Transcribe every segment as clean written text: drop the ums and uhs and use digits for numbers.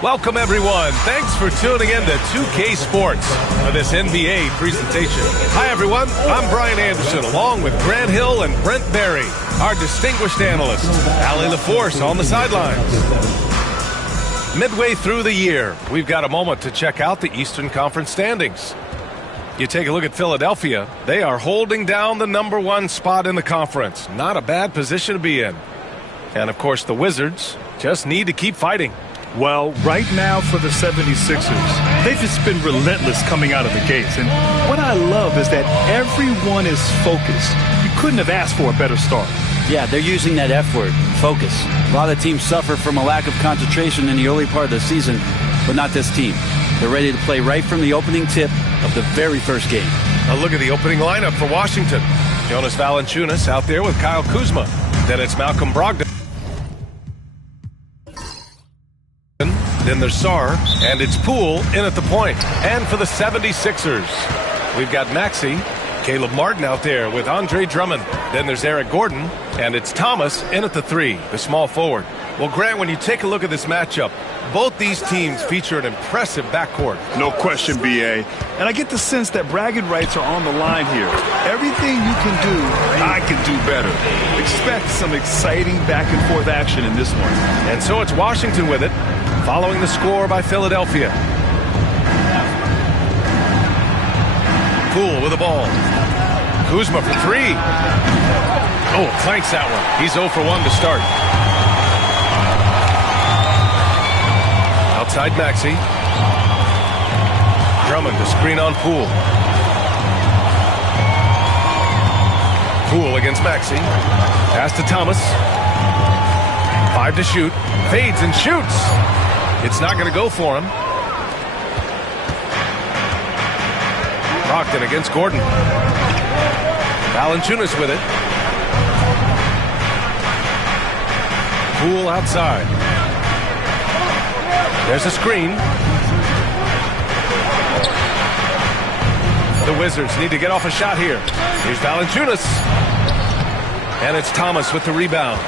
Welcome, everyone. Thanks for tuning in to 2K Sports for this NBA presentation. Hi, everyone. I'm Brian Anderson, along with Grant Hill and Brent Berry, our distinguished analyst, Allie LaForce on the sidelines. Midway through the year, we've got a moment to check out the Eastern Conference standings. You take a look at Philadelphia. They are holding down the #1 spot in the conference. Not a bad position to be in. And, of course, the Wizards just need to keep fighting. Well, right now for the 76ers, they've just been relentless coming out of the gates. And what I love is that everyone is focused. You couldn't have asked for a better start. Yeah, they're using that F word, focus. A lot of teams suffer from a lack of concentration in the early part of the season, but not this team. They're ready to play right from the opening tip of the very first game. A look at the opening lineup for Washington. Jonas Valanciunas out there with Kyle Kuzma. Then it's Malcolm Brogdon. Then there's Sarr, and it's Poole in at the point. And for the 76ers, we've got Maxey, Caleb Martin out there with Andre Drummond. Then there's Eric Gordon, and it's Thomas in at the 3, the small forward. Well, Grant, when you take a look at this matchup, both these teams feature an impressive backcourt. No question, B.A. And I get the sense that bragging rights are on the line here. Everything you can do, I can do better. Expect some exciting back-and-forth action in this one. And so it's Washington with it, following the score by Philadelphia. Poole with the ball. Kuzma for 3. Oh, clanks that one. He's 0 for 1 to start. Outside Maxey. Drummond to screen on Poole. Poole against Maxey. Pass to Thomas. 5 to shoot. Fades and shoots. It's not going to go for him. Brogdon against Gordon. Valanciunas with it. Poole outside. There's a screen. The Wizards need to get off a shot here. Here's Valanciunas. And it's Thomas with the rebound.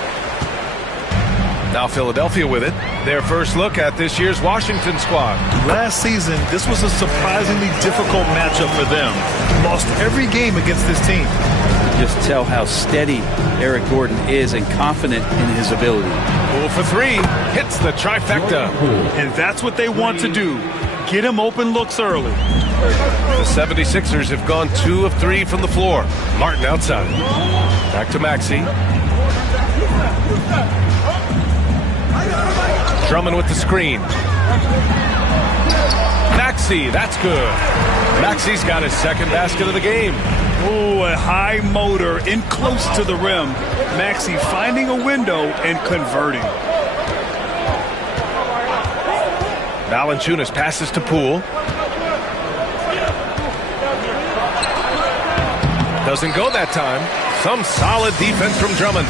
Now Philadelphia with it. Their first look at this year's Washington squad. Last season, this was a surprisingly difficult matchup for them. Lost every game against this team. Just tell how steady Eric Gordon is and confident in his ability. Poole for 3. Hits the trifecta. And that's what they want to do. Get him open looks early. The 76ers have gone 2 of 3 from the floor. Martin outside. Back to Maxey. Drummond with the screen. Maxey, that's good. Maxey's got his second basket of the game. Oh, a high motor in close to the rim. Maxey finding a window and converting. Valanciunas passes to Poole. Doesn't go that time. Some solid defense from Drummond.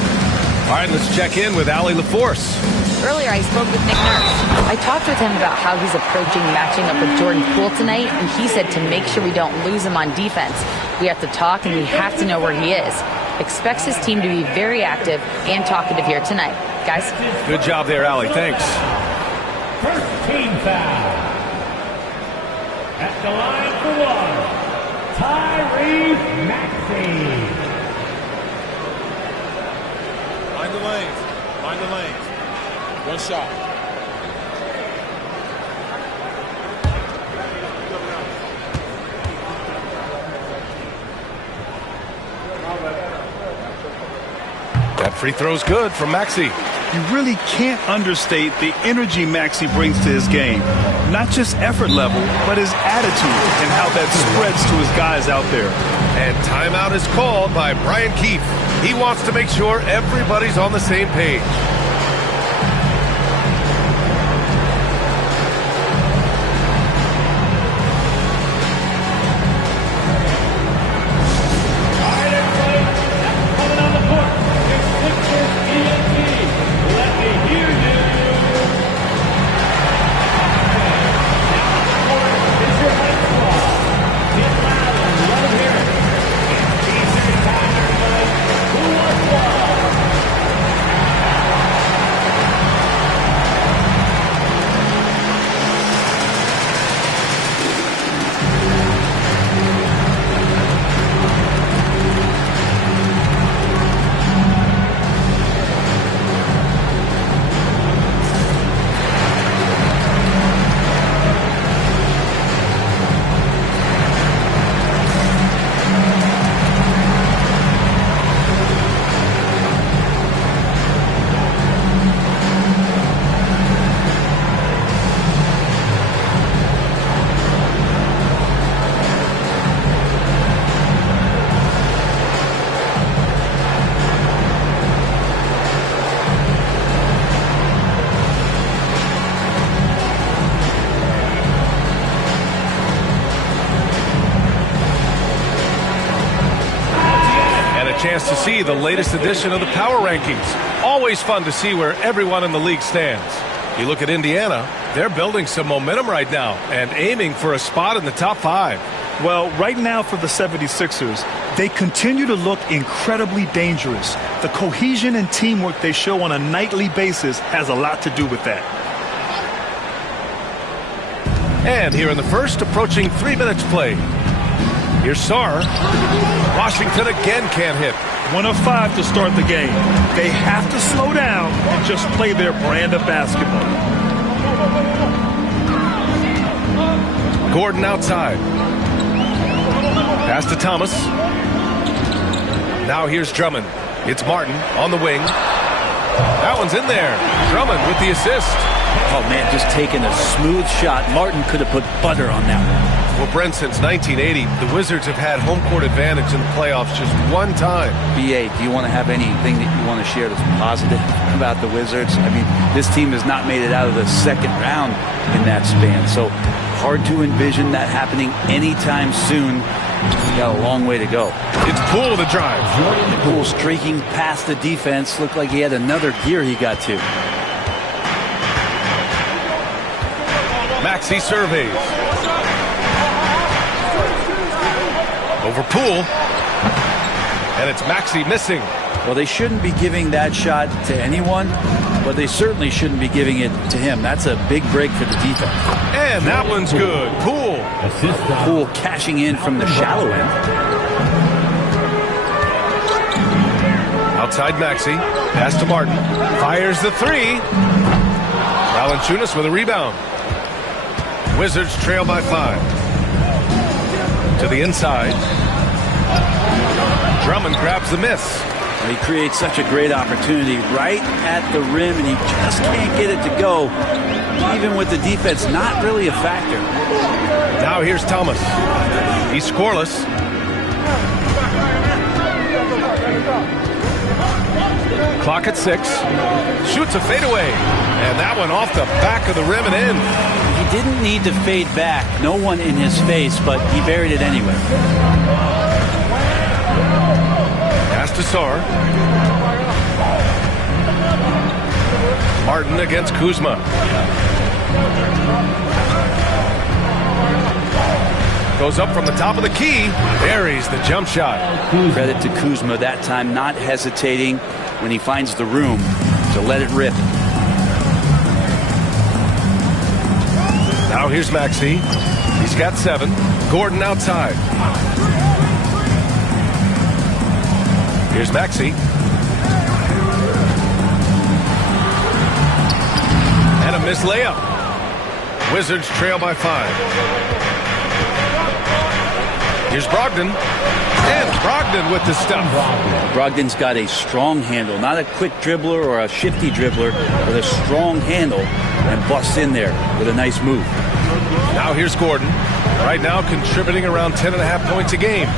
All right, let's check in with Allie LaForce. Earlier, I spoke with Nick Nurse. I talked with him about how he's approaching matching up with Jordan Poole tonight, and he said to make sure we don't lose him on defense, we have to talk and we have to know where he is. Expects his team to be very active and talkative here tonight. Guys? Good job there, Allie. Thanks. First team foul. At the line for 1, Tyrese Maxey. Mind the lanes. Mind the lanes. One shot. That free throw's good from Maxey. You really can't understate the energy Maxey brings to his game. Not just effort level, but his attitude and how that spreads to his guys out there. And timeout is called by Brian Keefe. He wants to make sure everybody's on the same page. chance to see the latest edition of the Power Rankings. Always fun to see where everyone in the league stands. You look at Indiana, they're building some momentum right now and aiming for a spot in the top 5. Well, right now for the 76ers, they continue to look incredibly dangerous. The cohesion and teamwork they show on a nightly basis has a lot to do with that. And here in the first, approaching 3 minutes played. Here's Sarr. Washington again can't hit. 1 of 5 to start the game. They have to slow down and just play their brand of basketball. Gordon outside. Pass to Thomas. Now here's Drummond. It's Martin on the wing. That one's in there. Drummond with the assist. Oh, man, just taking a smooth shot. Martin could have put butter on that one. Well, Brent, since 1980, the Wizards have had home court advantage in the playoffs just one time. BA, do you want to have anything that you want to share that's positive about the Wizards? I mean, this team has not made it out of the second round in that span, so hard to envision that happening anytime soon. You got a long way to go. It's Poole to drive. Poole streaking past the defense. Looked like he had another gear he got to. Maxey surveys. Over Poole. And it's Maxey missing. Well, they shouldn't be giving that shot to anyone, but they certainly shouldn't be giving it to him. That's a big break for the defense. And that one's good. Poole. Poole cashing in from the shallow end. Outside Maxey. Pass to Martin. Fires the 3. Valanciunas with a rebound. Wizards trail by 5. To the inside. Drummond grabs the miss. He creates such a great opportunity right at the rim, and he just can't get it to go, even with the defense not really a factor. Now here's Thomas. He's scoreless. Clock at 6. Shoots a fadeaway. And that one off the back of the rim and in. He didn't need to fade back. No one in his face, but he buried it anyway. Pass to Sarr. Martin against Kuzma. Goes up from the top of the key. Buries the jump shot. Credit to Kuzma that time, not hesitating when he finds the room to let it rip. Now here's Maxey. He's got 7. Gordon outside. Here's Maxey. And a missed layup. Wizards trail by 5. Here's Brogdon. And Brogdon with the stuff. Brogdon's got a strong handle, not a quick dribbler or a shifty dribbler, but a strong handle, and busts in there with a nice move. Now here's Gordon. Right now contributing around 10.5 points a game.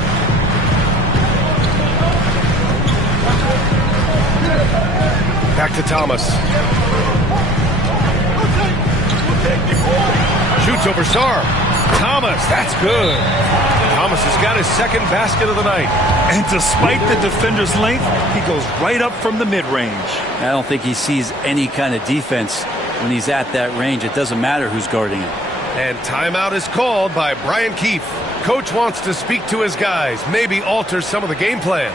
Back to Thomas. Shoots over Sarr. Thomas, that's good. Thomas has got his second basket of the night. And despite the defender's length, he goes right up from the mid-range. I don't think he sees any kind of defense when he's at that range. It doesn't matter who's guarding him. And timeout is called by Brian Keefe. Coach wants to speak to his guys, maybe alter some of the game plan.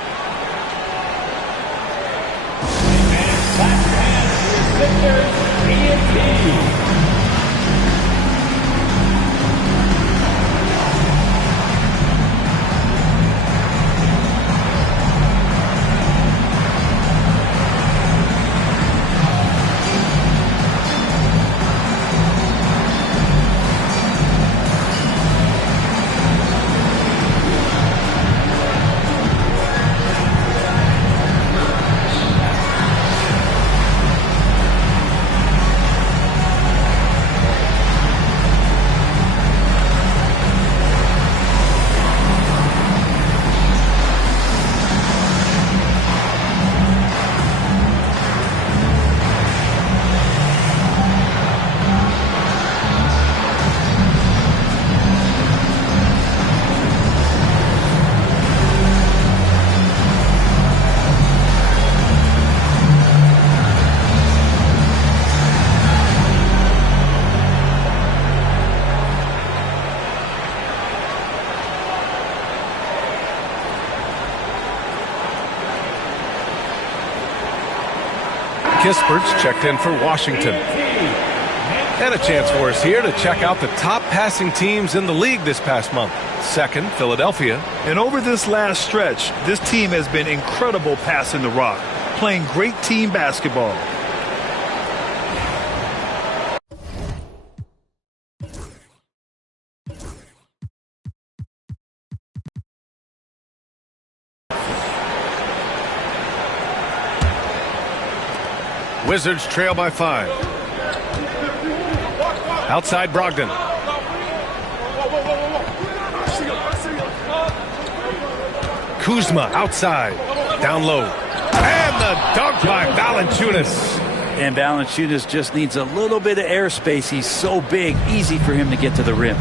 Kispert's checked in for Washington. And a chance for us here to check out the top passing teams in the league this past month. Second, Philadelphia. And over this last stretch, this team has been incredible passing the rock, playing great team basketball. Wizards trail by 5. Outside Brogdon. Kuzma outside. Down low. And the dunk by Valanciunas. And Valanciunas just needs a little bit of airspace. He's so big, easy for him to get to the rim.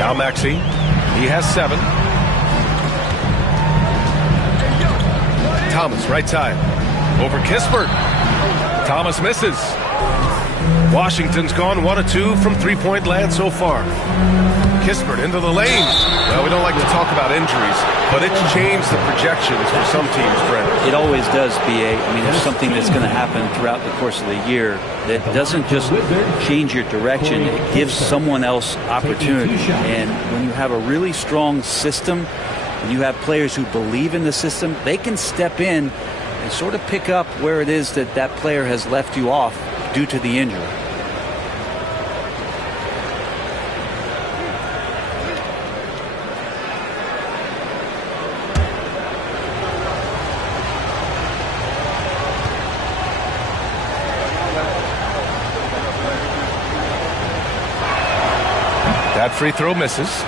Now Maxey. He has 7. Thomas, right side. Over Kispert. Thomas misses. Washington's gone 1 of 2 from three-point land so far. Kispert into the lane. Well, we don't like to talk about injuries, but it's changed the projections for some teams, Brent. It always does, B.A. I mean, there's something that's going to happen throughout the course of the year that doesn't just change your direction. It gives someone else opportunity. And when you have a really strong system, and you have players who believe in the system, they can step in and sort of pick up where it is that that player has left you off due to the injury. That free throw misses.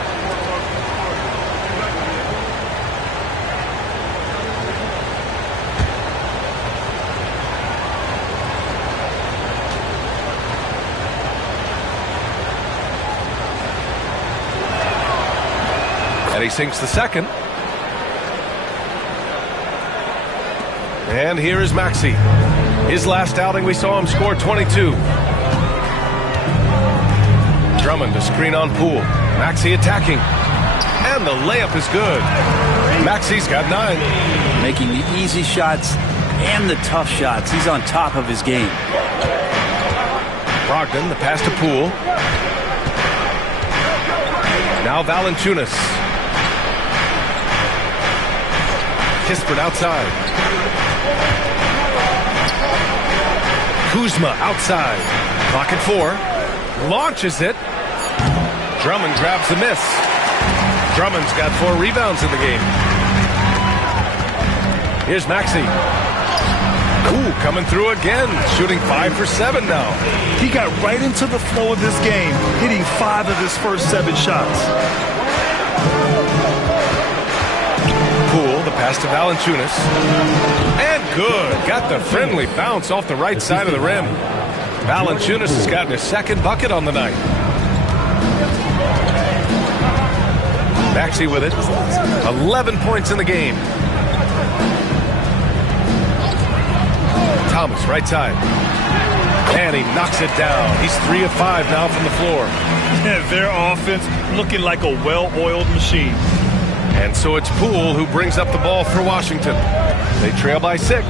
And he sinks the second. And here is Maxey. His last outing, we saw him score 22. Drummond to screen on Poole. Maxey attacking. And the layup is good. Maxey's got 9. Making the easy shots and the tough shots. He's on top of his game. Brogdon, the pass to Poole. Now Valanciunas. Kispert outside. Kuzma outside. Clock at 4. Launches it. Drummond grabs the miss. Drummond's got 4 rebounds in the game. Here's Maxey. Ooh, coming through again. Shooting 5 for 7 now. He got right into the flow of this game, hitting 5 of his first 7 shots. Poole, the pass to Valanciunas. And good. Got the friendly bounce off the right side of the rim. Valanciunas has gotten his second bucket on the night. Maxey with it. 11 points in the game. Thomas, right side. And he knocks it down. He's 3 of 5 now from the floor. Their offense looking like a well-oiled machine. And so it's Poole who brings up the ball for Washington. They trail by 6.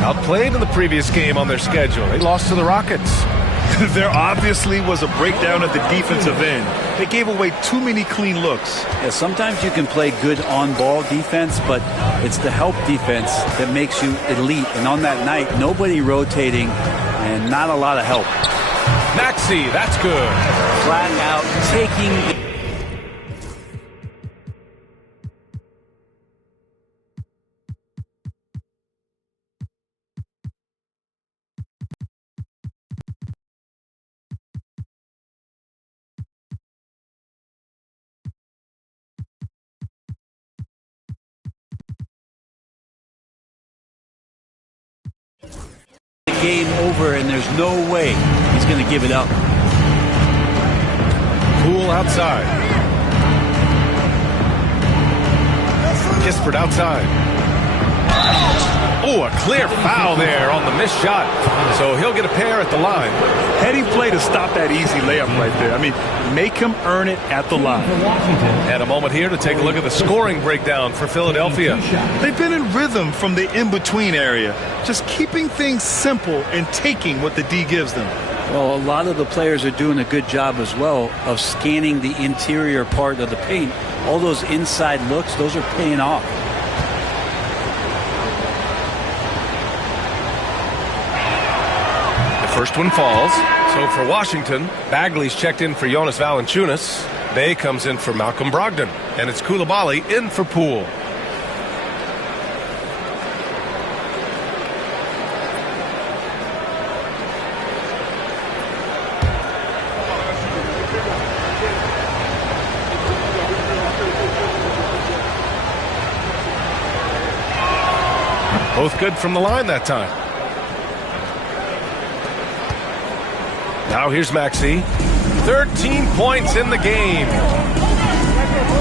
Outplayed in the previous game on their schedule. They lost to the Rockets. There obviously was a breakdown at the defensive end. They gave away too many clean looks. Yeah, sometimes you can play good on-ball defense, but it's the help defense that makes you elite. And on that night, nobody rotating and not a lot of help. Maxey, that's good. Flat out taking the game over, and there's no way he's going to give it up. Poole outside. Kispert outside. Oh, a clear foul there on the missed shot. So he'll get a pair at the line. Heady play to stop that easy layup right there. I mean, make him earn it at the line. And a moment here to take a look at the scoring breakdown for Philadelphia. They've been in rhythm from the in-between area, just keeping things simple and taking what the D gives them. Well, a lot of the players are doing a good job as well of scanning the interior part of the paint. All those inside looks, those are paying off. First one falls. So for Washington, Bagley's checked in for Jonas Valanciunas. Bay comes in for Malcolm Brogdon. And it's Coulibaly in for Poole. Both good from the line that time. Now here's Maxey. 13 points in the game.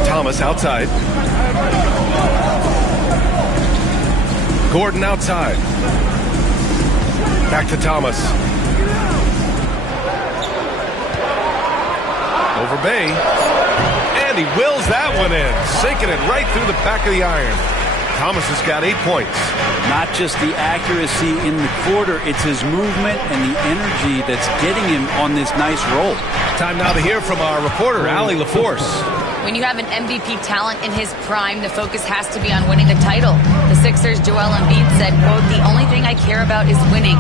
Thomas outside. Gordon outside. Back to Thomas. Over Bay. And he wills that one in. Sinking it right through the back of the iron. Thomas has got 8 points. Not just the accuracy in the quarter, it's his movement and the energy that's getting him on this nice roll. Time now to hear from our reporter, Allie LaForce. When you have an MVP talent in his prime, the focus has to be on winning the title. The Sixers' Joel Embiid said, quote, "The only thing I care about is winning."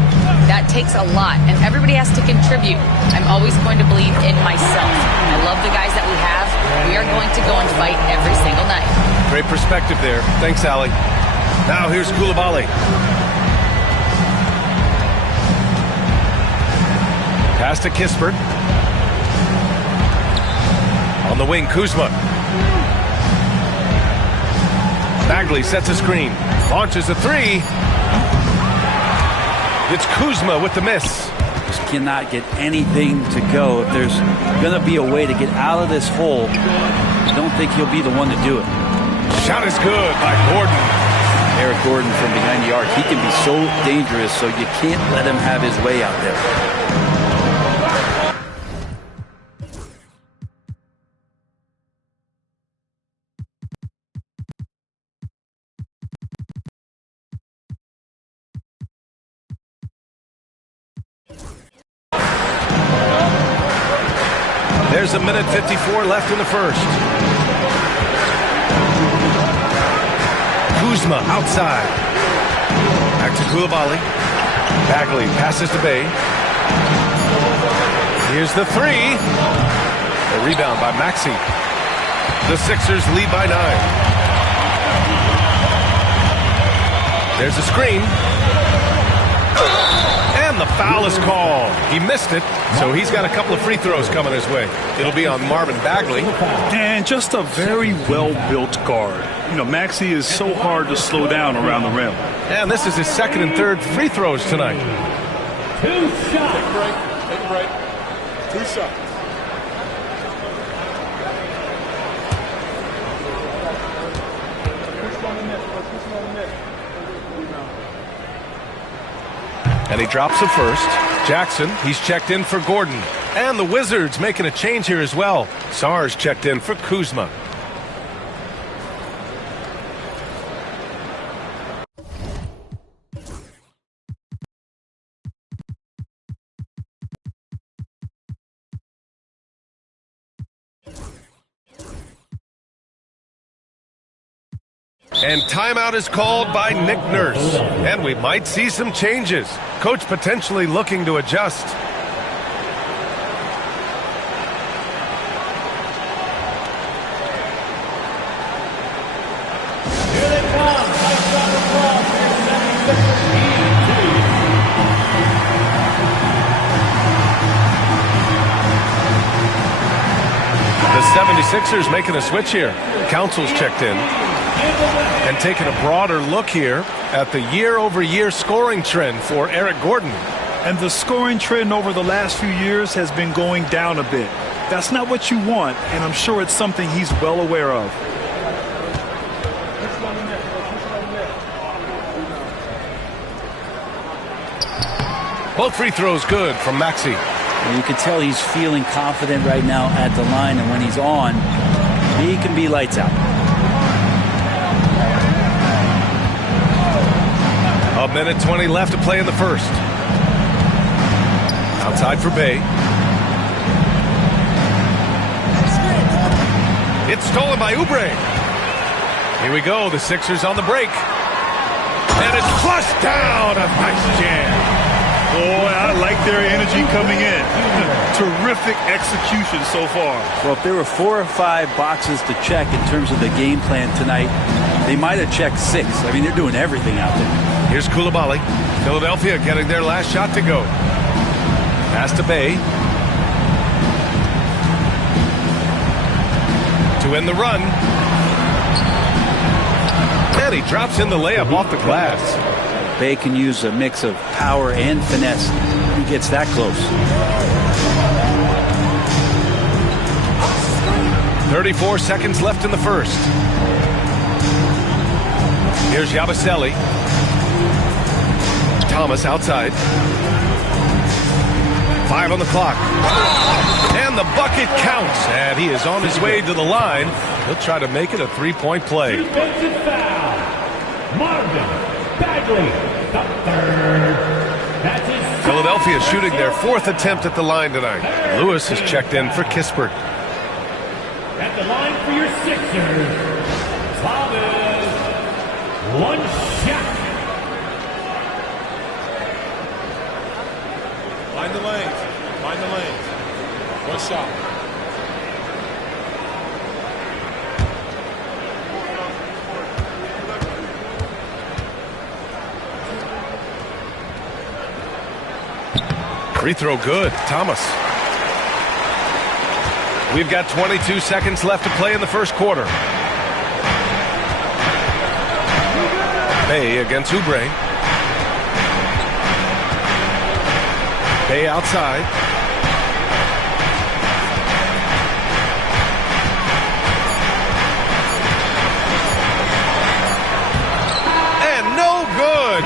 That takes a lot, and everybody has to contribute. I'm always going to believe in myself. I love the guys that we have. We are going to go and fight every single night. Great perspective there. Thanks, Allie. Now here's Coulibaly. Pass to Kispert. On the wing, Kuzma. Bagley sets a screen. Launches a three. It's Kuzma with the miss. Just cannot get anything to go. If there's going to be a way to get out of this hole, I don't think he'll be the one to do it. Shot is good by Gordon. Eric Gordon from behind the arc. He can be so dangerous, so you can't let him have his way out there. There's a minute 54 left in the first. Kuzma outside. Back to Coulibaly. Bagley passes to Bay. Here's the three. A rebound by Maxey. The Sixers lead by 9. There's a screen. And the foul is called. He missed it, so he's got a couple of free throws coming his way. It'll be on Marvin Bagley. And just a very well-built guard. You know, Maxey is so hard to slow down around the rim. And this is his second and third free throws tonight. 2 shots. Take a break. 2 shots. And he drops the first. Jackson, he's checked in for Gordon. And the Wizards making a change here as well. Sarge checked in for Kuzma. And timeout is called by Nick Nurse. And we might see some changes. Coach potentially looking to adjust. Here they come. Nice shot across here, 76ers. The 76ers making a switch here. Council's checked in. And taking a broader look here at the year-over-year scoring trend for Eric Gordon. And the scoring trend over the last few years has been going down a bit. That's not what you want, and I'm sure it's something he's well aware of. Both free throws good from Maxey. And you can tell he's feeling confident right now at the line, and when he's on, he can be lights out. A minute 20 left to play in the first. Outside for Bay. It's stolen by Oubre. Here we go. The Sixers on the break. And it's flushed down. A nice jam. Boy, I like their energy coming in. Terrific execution so far. Well, if there were 4 or 5 boxes to check in terms of the game plan tonight, they might have checked 6. I mean, they're doing everything out there. Here's Coulibaly. Philadelphia getting their last shot to go. Pass to Bay. To end the run. And he drops in the layup off the glass. Bay can use a mix of power and finesse. He gets that close. 34 seconds left in the first. Here's Yabusele. Thomas outside. 5 on the clock. And the bucket counts. And he is on his way to the line. He'll try to make it a 3-point play. Defensive foul. Marvin Bagley, the third. That's his Philadelphia shooting their 4th attempt at the line tonight. Lewis has checked in for Kispert. At the line for your Sixers, Thomas. One shot. Mind the lanes. Mind the lanes. One shot. Free throw good. Thomas. We've got 22 seconds left to play in the first quarter. Bay against Oubre. Bay outside. And no good.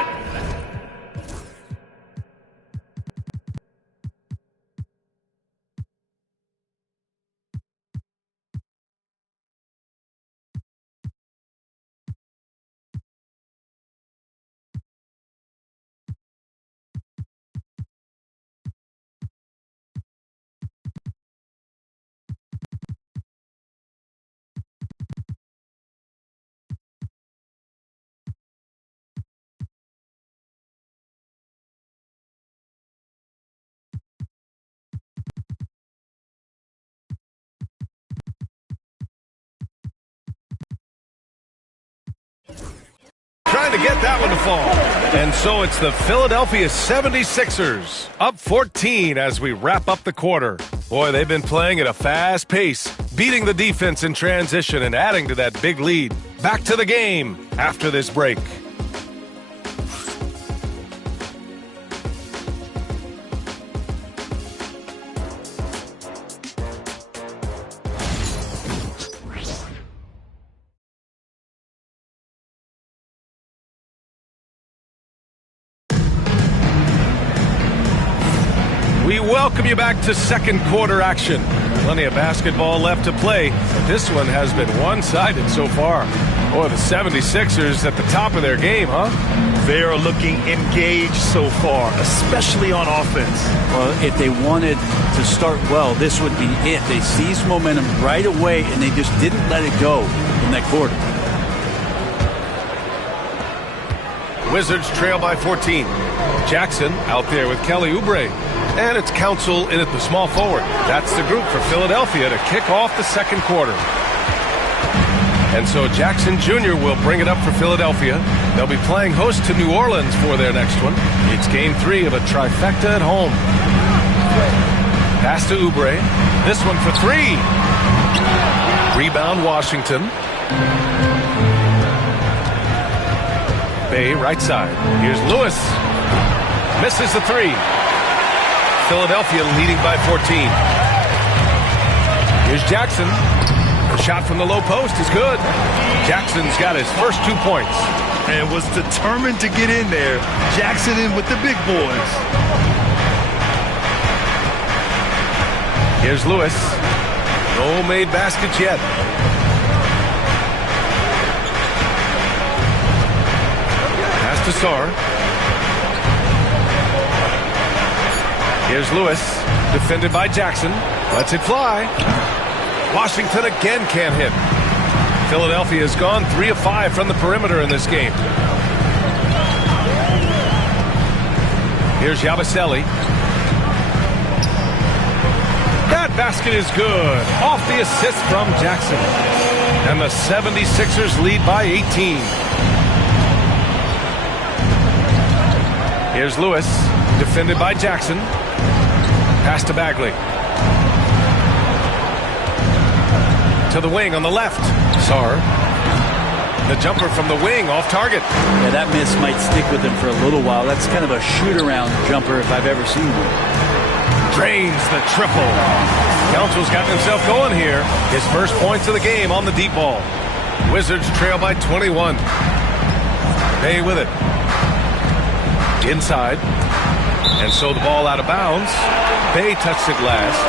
Trying to get that one to fall. And so it's the Philadelphia 76ers up 14 as we wrap up the quarter. Boy, they've been playing at a fast pace, beating the defense in transition and adding to that big lead. Back to the game after this break. We welcome you back to second quarter action. Plenty of basketball left to play, but this one has been one-sided so far. Boy, the 76ers at the top of their game, huh? They are looking engaged so far, especially on offense. Well, if they wanted to start well, this would be it. They seized momentum right away, and they just didn't let it go in that quarter. Wizards trail by 14. Jackson out there with Kelly Oubre. And it's Council in at the small forward. That's the group for Philadelphia to kick off the second quarter. And so Jackson Jr. will bring it up for Philadelphia. They'll be playing host to New Orleans for their next one. It's game 3 of a trifecta at home. Pass to Oubre. This one for 3. Rebound Washington. Bay right side. Here's Lewis. Misses the 3. Philadelphia leading by 14. Here's Jackson. The shot from the low post is good. Jackson's got his first 2 points. And was determined to get in there. Jackson in with the big boys. Here's Lewis. No made baskets yet. Pass to Sarr. Here's Lewis. Defended by Jackson. Lets it fly. Washington again can't hit. Philadelphia has gone 3 of 5 from the perimeter in this game. Here's Yabusele. That basket is good. Off the assist from Jackson. And the 76ers lead by 18. Here's Lewis. Defended by Jackson. Pass to Bagley. To the wing on the left. Sarr. The jumper from the wing off target. Yeah, that miss might stick with him for a little while. That's kind of a shoot-around jumper if I've ever seen one. Drains the triple. Council's gotten himself going here. His first points of the game on the deep ball. Wizards trail by 21. Bay with it. Inside. And so the ball out of bounds. Bay touched it last.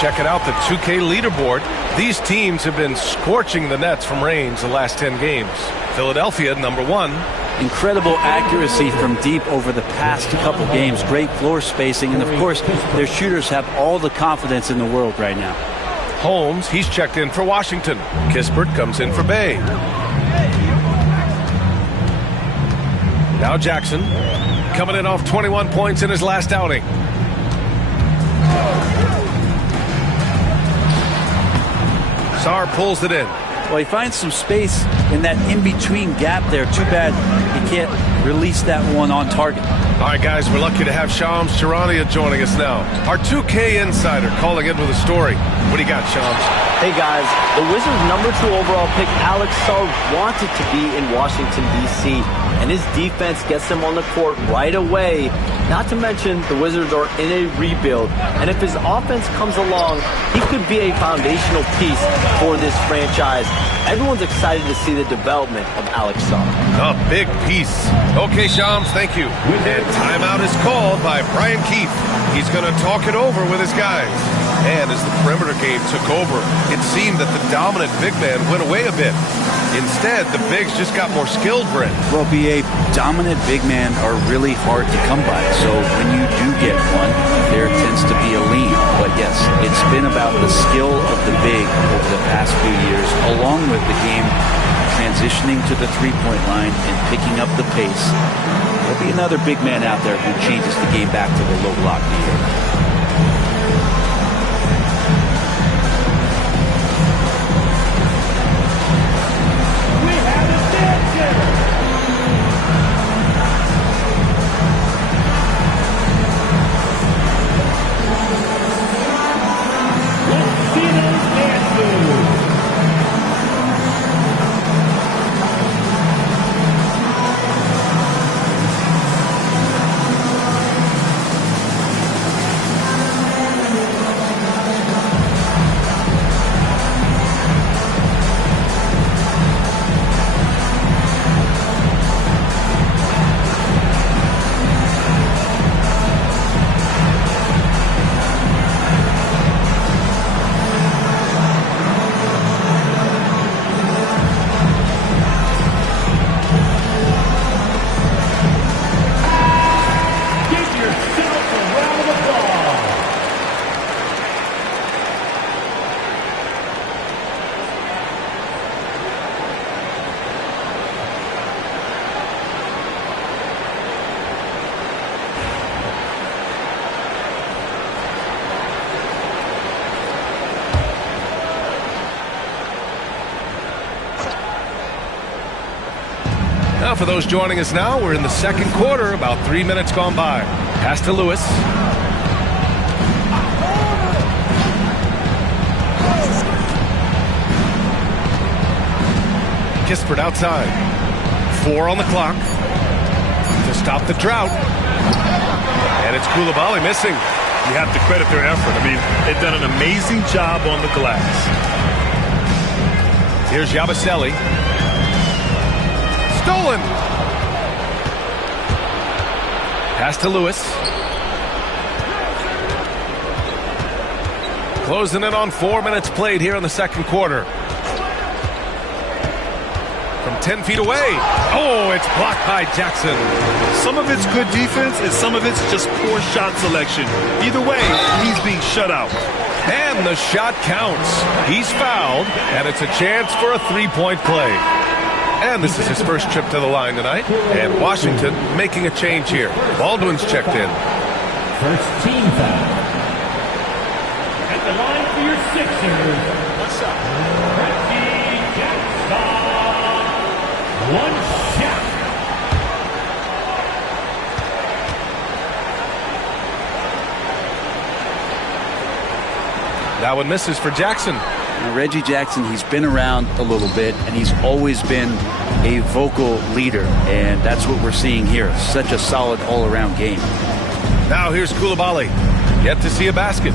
Checking out the 2K leaderboard. These teams have been scorching the nets from range the last 10 games. Philadelphia, number 1. Incredible accuracy from deep over the past couple games. Great floor spacing. And, of course, their shooters have all the confidence in the world right now. Holmes, he's checked in for Washington. Kispert comes in for Bay. Now Jackson, coming in off 21 points in his last outing. Sarr pulls it in. Well, he finds some space in that in-between gap there. Too bad he can't release that one on target. All right, guys, we're lucky to have Shams Charania joining us now. Our 2K insider calling in with a story. What do you got, Shams? Hey, guys. The Wizards' number 2 overall pick, Alex Sarr, wanted to be in Washington, D.C., and his defense gets him on the court right away. Not to mention, the Wizards are in a rebuild, and if his offense comes along, he could be a foundational piece for this franchise. Everyone's excited to see the development of Alex Sarr. A big piece. Okay, Shams, thank you. And timeout is called by Brian Keefe. He's going to talk it over with his guys. And as the perimeter game took over, it seemed that the dominant big man went away a bit. Instead, the bigs just got more skilled, Brent. Well, BA, dominant big men are really hard to come by. So when you do get one, there tends to be a lean. But yes, it's been about the skill of the big over the past few years, along with the game transitioning to the three-point line and picking up the pace. There'll be another big man out there who changes the game back to the low block leader. Now, for those joining us now, we're in the second quarter, about 3 minutes gone by. Pass to Lewis. Kispert outside. 4 on the clock to stop the drought. And it's Coulibaly missing. You have to credit their effort. I mean, they've done an amazing job on the glass. Here's Yabusele. Stolen. Pass to Lewis. Closing in on 4 minutes played here in the second quarter. From 10 feet away. Oh, it's blocked by Jackson. Some of it's good defense, and some of it's just poor shot selection. Either way, he's being shut out. And the shot counts. He's fouled, and it's a chance for a three-point play. And this is his first trip to the line tonight. And Washington making a change here. Baldwin's checked in. First team foul. At the line for your Sixers. What's up? Reggie Jackson. One shot. That one misses for Jackson. Now, Reggie Jackson, he's been around a little bit, and he's always been a vocal leader, and that's what we're seeing here. Such a solid all-around game. Now here's Coulibaly. Yet to see a basket.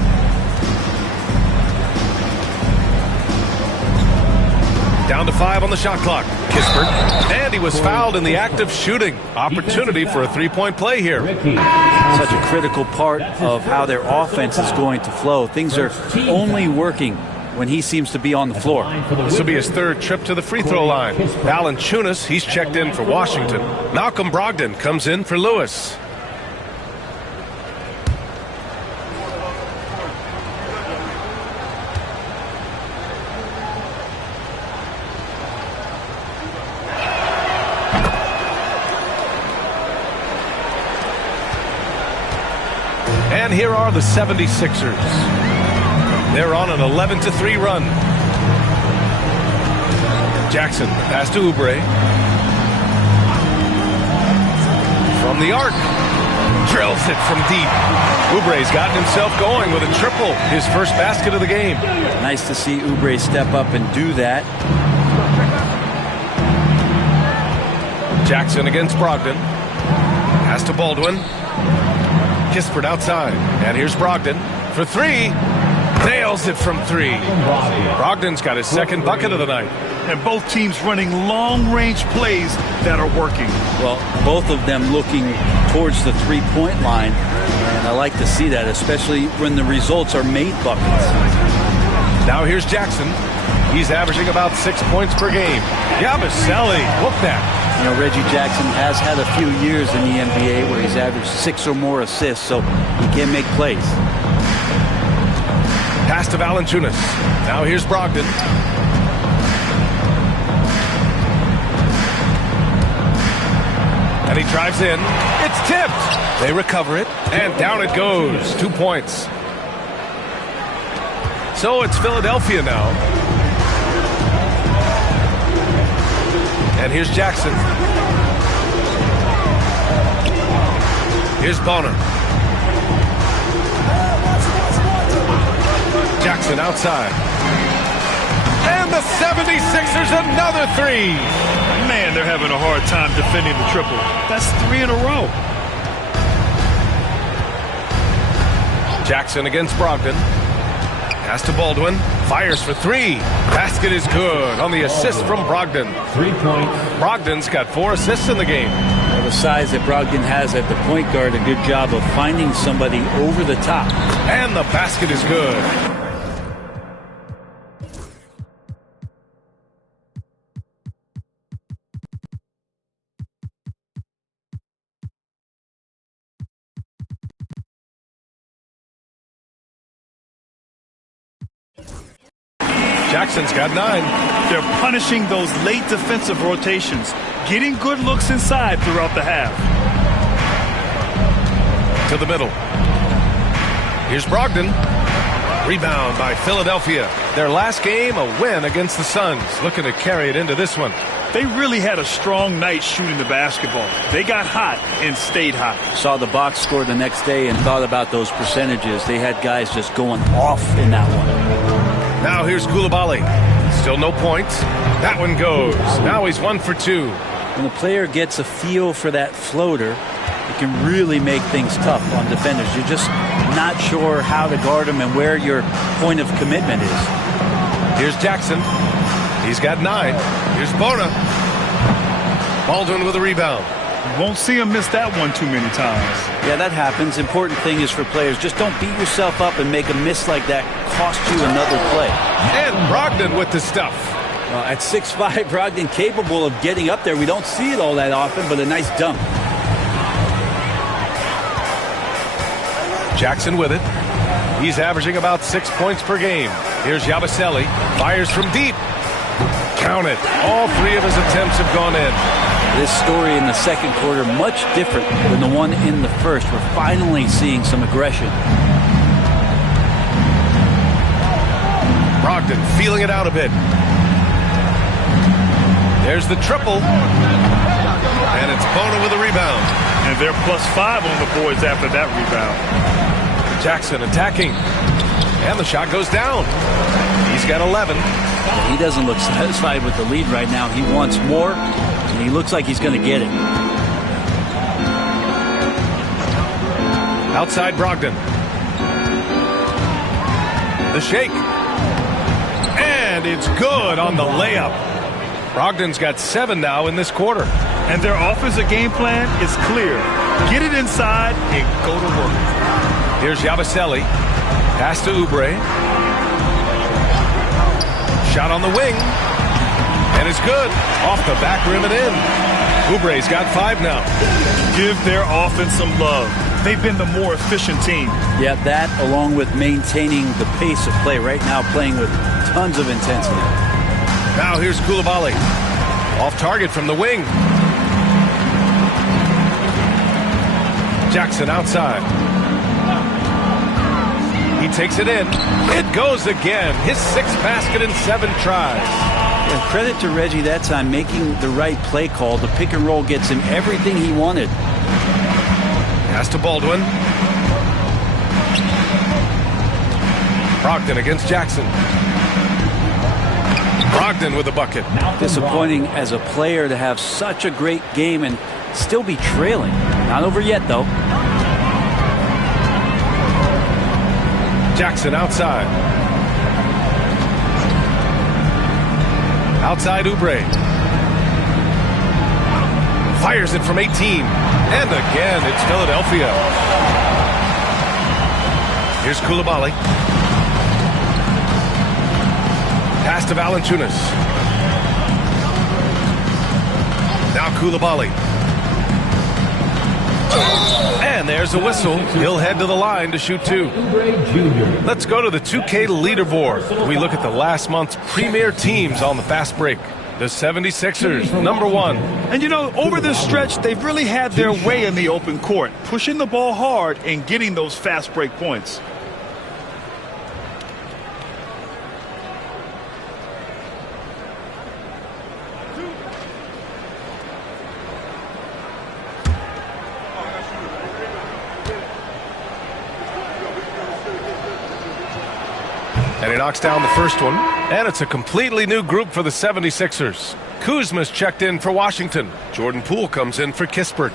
Down to 5 on the shot clock. Kispert. And he was fouled in the act of shooting. Opportunity for a three-point play here. Such a critical part of how their offense is going to flow. Things are only working when he seems to be on the floor. This will be his third trip to the free throw line. Valanciunas, he's checked in for Washington. Malcolm Brogdon comes in for Lewis. And here are the 76ers. They're on an 11-3 run. Jackson, pass to Oubre. From the arc. Drills it from deep. Oubre's gotten himself going with a triple. His first basket of the game. Nice to see Oubre step up and do that. Jackson against Brogdon. Pass to Baldwin. Kispert outside. And here's Brogdon for three. Nails it from three. Brogdon's got his second bucket of the night. And both teams running long-range plays that are working. Well, both of them looking towards the three-point line. And I like to see that, especially when the results are made buckets. Now here's Jackson. He's averaging about 6 points per game. Yabusele, look that. You know, Reggie Jackson has had a few years in the NBA where he's averaged 6 or more assists, so he can make plays. Pass to Valanciunas. Now here's Brogdon. And he drives in. It's tipped. They recover it, and down it goes. 2 points. So it's Philadelphia now. And here's Jackson. Here's Bonner. Jackson outside. And the 76ers another three. Man, they're having a hard time defending the triple. That's 3 in a row. Jackson against Brogdon. Pass to Baldwin. Fires for three. Basket is good on the assist from Brogdon. 3 points. Brogdon's got 4 assists in the game. Well, the size that Brogdon has at the point guard, a good job of finding somebody over the top. And the basket is good. Jackson's got 9. They're punishing those late defensive rotations, getting good looks inside throughout the half. To the middle. Here's Brogdon. Rebound by Philadelphia. Their last game, a win against the Suns. Looking to carry it into this one. They really had a strong night shooting the basketball. They got hot and stayed hot. Saw the box score the next day and thought about those percentages. They had guys just going off in that one. Now here's Coulibaly. Still no points. That one goes. Now he's 1 for 2. When the player gets a feel for that floater, it can really make things tough on defenders. You're just not sure how to guard them and where your point of commitment is. Here's Jackson. He's got 9. Here's Bona. Baldwin with a rebound. Won't see him miss that one too many times. Yeah, that happens. Important thing is for players, just don't beat yourself up and make a miss like that cost you another play. And Brogdon with the stuff. At 6'5", Brogdon capable of getting up there. We don't see it all that often, but a nice dunk. Jackson with it. He's averaging about 6 points per game. Here's Yabusele. Fires from deep. Count it. All three of his attempts have gone in. This story in the second quarter much different than the one in the first. We're finally seeing some aggression. Brogdon feeling it out a bit. There's the triple. And it's Bona with a rebound. And they're +5 on the boards after that rebound. Jackson attacking. And the shot goes down. He's got 11. He doesn't look satisfied with the lead right now. He wants more, and he looks like he's going to get it. Outside Brogdon. The shake. And it's good on the layup. Brogdon's got 7 now in this quarter. And their offensive game plan is clear. Get it inside and go to work. Here's Yabusele. Pass to Oubre. Shot on the wing. And it's good. Off the back rim and in. Oubre's got 5 now. Give their offense some love. They've been the more efficient team. Yeah, that along with maintaining the pace of play. Right now playing with tons of intensity. Now here's Coulibaly. Off target from the wing. Jackson outside. He takes it in. It goes again. His 6th basket in 7 tries. Yeah, credit to Reggie that time making the right play call. The pick and roll gets him everything he wanted. Pass to Baldwin. Brogdon against Jackson. Brogdon with a bucket. Disappointing as a player to have such a great game and still be trailing. Not over yet, though. Jackson outside. Outside Oubre. Fires it from 18. And again, it's Philadelphia. Here's Coulibaly. Pass to Valanciunas. Now Coulibaly. And there's a whistle. He'll head to the line to shoot 2. Let's go to the 2K leaderboard. We look at the last month's premier teams on the fast break. The 76ers, number 1. And you know, over this stretch, they've really had their way in the open court, pushing the ball hard and getting those fast break points. And he knocks down the first one. And it's a completely new group for the 76ers. Kuzma's checked in for Washington. Jordan Poole comes in for Kispert.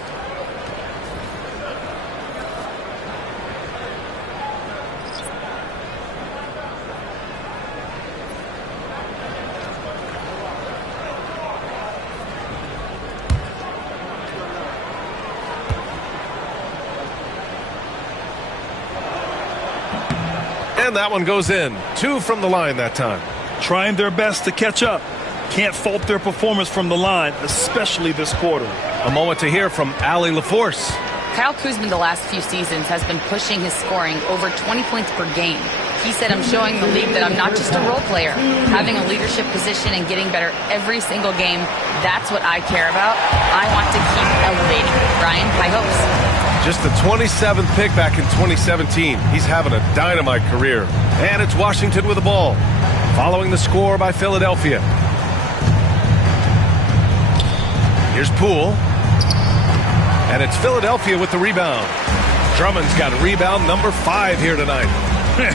And that one goes in. 2 from the line that time. Trying their best to catch up. Can't fault their performance from the line, especially this quarter. A moment to hear from Allie LaForce. Kyle Kuzma the last few seasons has been pushing his scoring over 20 points per game. He said, I'm showing the league that I'm not just a role player. Having a leadership position and getting better every single game, that's what I care about. I want to keep elevating. Ryan, high hopes. Just the 27th pick back in 2017. He's having a dynamite career. And it's Washington with the ball. Following the score by Philadelphia. Here's Poole. And it's Philadelphia with the rebound. Drummond's got rebound number 5 here tonight.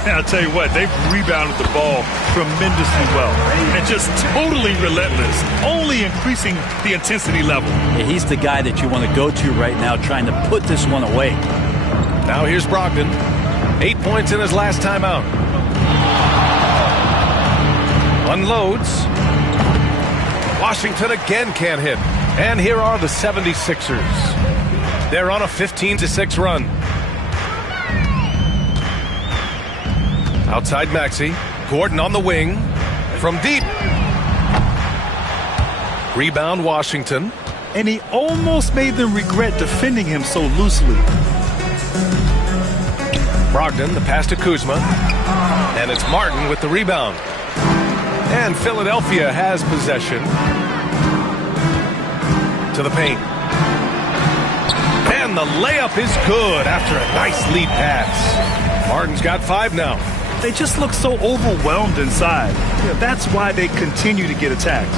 I'll tell you what, they've rebounded the ball tremendously well. And just totally relentless, only increasing the intensity level. Yeah, he's the guy that you want to go to right now trying to put this one away. Now here's Brogdon. 8 points in his last time out. Unloads. Washington again can't hit. And here are the 76ers. They're on a 15-6 run. Outside Maxey. Gordon on the wing. From deep. Rebound Washington. And he almost made them regret defending him so loosely. Brogdon, the pass to Kuzma. And it's Martin with the rebound. And Philadelphia has possession. To the paint. And the layup is good after a nice lead pass. Martin's got 5 now. They just look so overwhelmed inside. Yeah, that's why they continue to get attacked.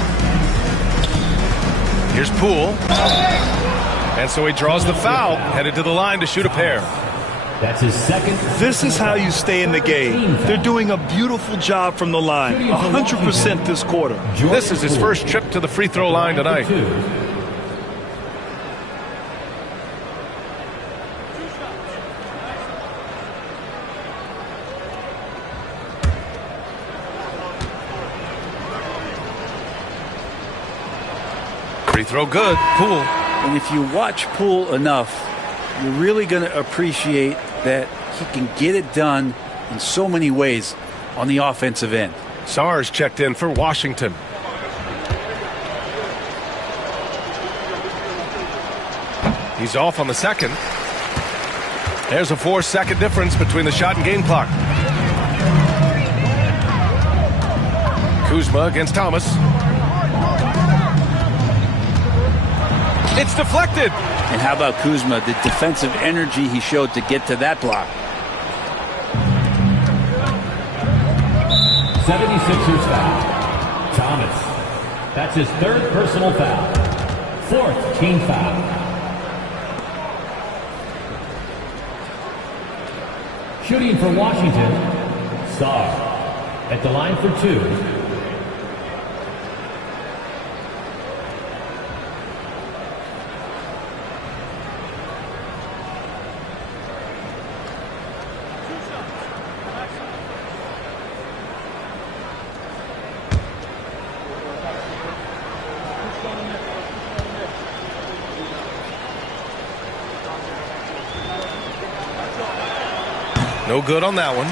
Here's Poole. And so he draws the foul, headed to the line to shoot a pair. That's his second. This is how you stay in the game. They're doing a beautiful job from the line. 100% this quarter. This is his first trip to the free throw line tonight. Free throw good. Poole. And if you watch Poole enough, you're really going to appreciate that he can get it done in so many ways on the offensive end. Sarge checked in for Washington. He's off on the second. There's a 4-second difference between the shot and game clock. Kuzma against Thomas. It's deflected. And how about Kuzma, the defensive energy he showed to get to that block. 76ers foul. Thomas. That's his 3rd personal foul. 4th team foul. Shooting for Washington, Sarr. At the line for 2. No good on that one.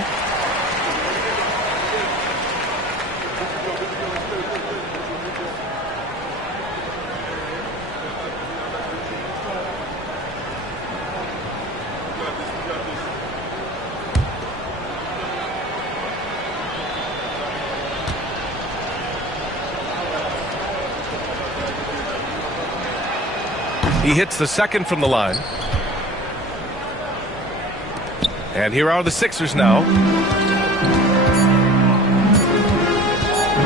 He hits the second from the line. And here are the Sixers now.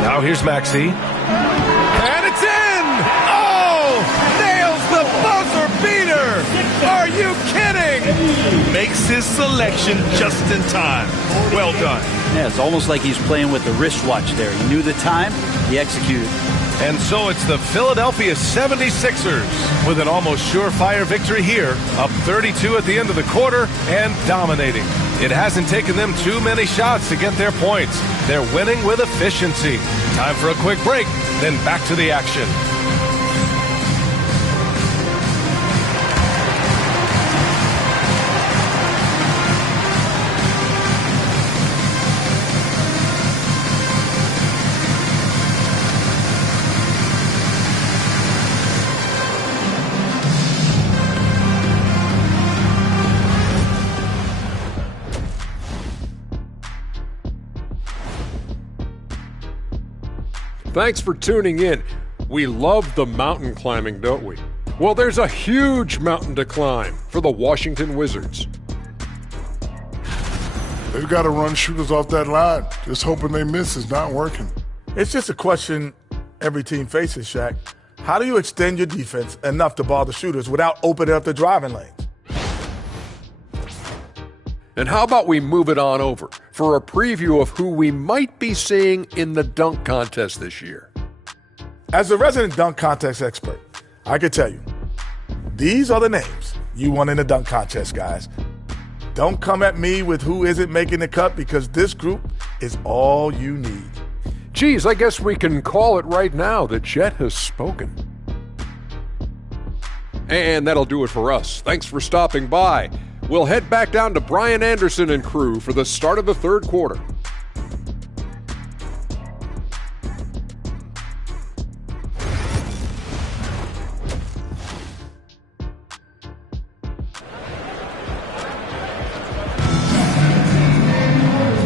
Now here's Maxey. And it's in! Oh! Nails the buzzer beater! Are you kidding? Makes his selection just in time. Well done. Yeah, it's almost like he's playing with the wristwatch there. He knew the time, he executed. And so it's the Philadelphia 76ers with an almost surefire victory here, up 32 at the end of the quarter and dominating. It hasn't taken them too many shots to get their points. They're winning with efficiency. Time for a quick break, then back to the action. Thanks for tuning in. We love the mountain climbing, don't we? Well, there's a huge mountain to climb for the Washington Wizards. They've got to run shooters off that line. Just hoping they miss is not working. It's just a question every team faces, Shaq. How do you extend your defense enough to bother shooters without opening up the driving lanes? And how about we move it on over for a preview of who we might be seeing in the dunk contest this year. As a resident dunk contest expert, I can tell you, these are the names you want in the dunk contest, guys. Don't come at me with who isn't making the cut, because this group is all you need. Geez, I guess we can call it right now. The Jet has spoken. And that'll do it for us. Thanks for stopping by. We'll head back down to Brian Anderson and crew for the start of the third quarter.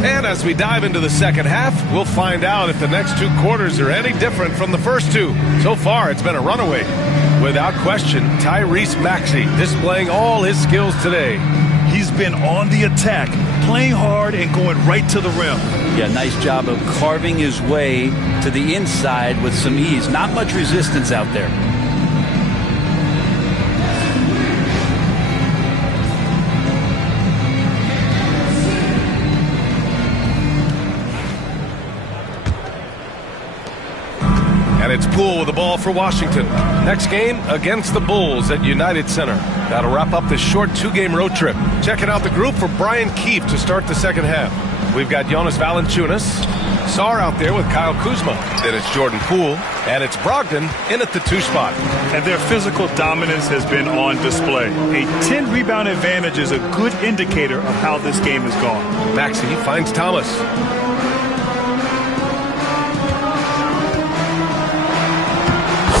And as we dive into the second half, we'll find out if the next two quarters are any different from the first two. So far, it's been a runaway. Without question, Tyrese Maxey displaying all his skills today. He's been on the attack, playing hard and going right to the rim. Yeah, nice job of carving his way to the inside with some ease. Not much resistance out there. And it's Poole with the ball for Washington. Next game against the Bulls at United Center. That'll wrap up this short two-game road trip. Checking out the group for Brian Keefe to start the second half. We've got Jonas Valanciunas, Sarr out there with Kyle Kuzma. Then it's Jordan Poole, and it's Brogdon in at the 2 spot. And their physical dominance has been on display. A 10-rebound advantage is a good indicator of how this game has gone. Maxey finds Thomas.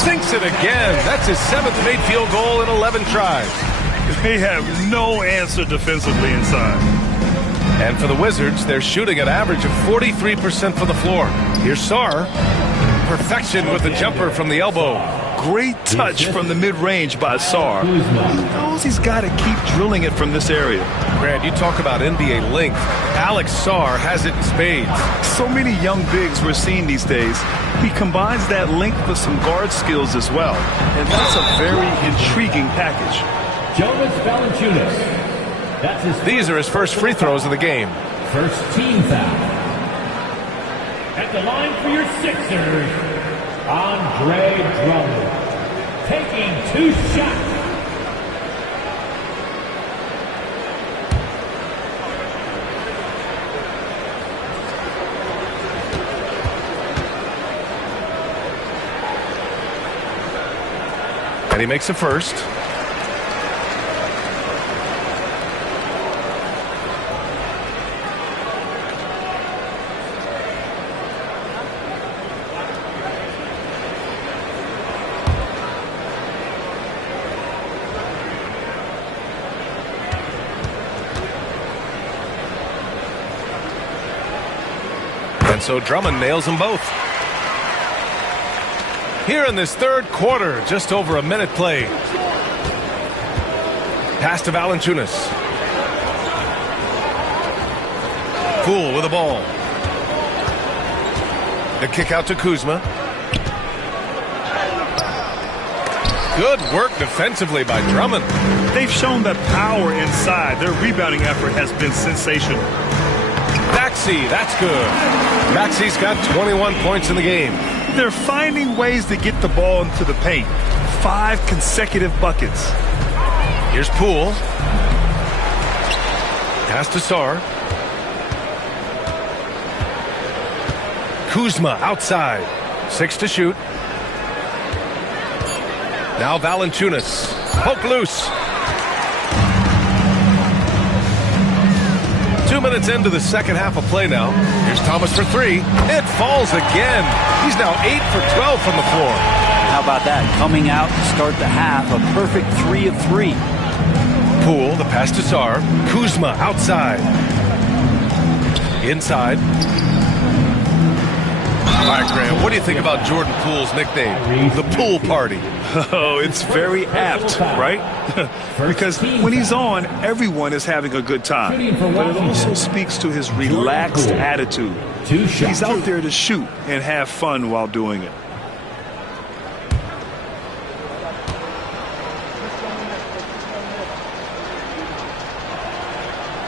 Sinks it again. That's his 7th made field goal in 11 tries. They have no answer defensively inside. And for the Wizards, they're shooting an average of 43% from the floor. Here's Sarr. Perfection with the jumper from the elbow. Great touch from the mid-range by Sarr. He knows he's got to keep drilling it from this area. Grant, you talk about NBA length. Alex Sarr has it in spades. So many young bigs we're seeing these days. He combines that length with some guard skills as well. And that's a very intriguing package. Jonas Valanciunas. That's his These are his first free throws of the game. first team foul. At the line for your Sixers, Andre Drummond. Taking 2 shots. And he makes a first. And so Drummond nails them both. Here in this third quarter, just over a minute play. Pass to Valanciunas. Poole with the ball. The kick out to Kuzma. Good work defensively by Drummond. They've shown that power inside. Their rebounding effort has been sensational. Maxey, that's good. Maxey's got 21 points in the game. They're finding ways to get the ball into the paint. 5 consecutive buckets. Here's Poole. Pass to Sarr. Kuzma outside. 6 to shoot. Now Valanciunas. Poke loose. 2 minutes into the second half of play now. Here's Thomas for 3. It falls again. He's now 8 for 12 from the floor. How about that? Coming out to start the half, a perfect 3 of 3. Poole, the pass to Sarr. Kuzma outside. Inside. All right, Graham, what do you think about Jordan Poole's nickname, the Pool Party? Oh, it's very apt, right? Because when he's on, everyone is having a good time. But it also speaks to his relaxed attitude. He's out there to shoot and have fun while doing it.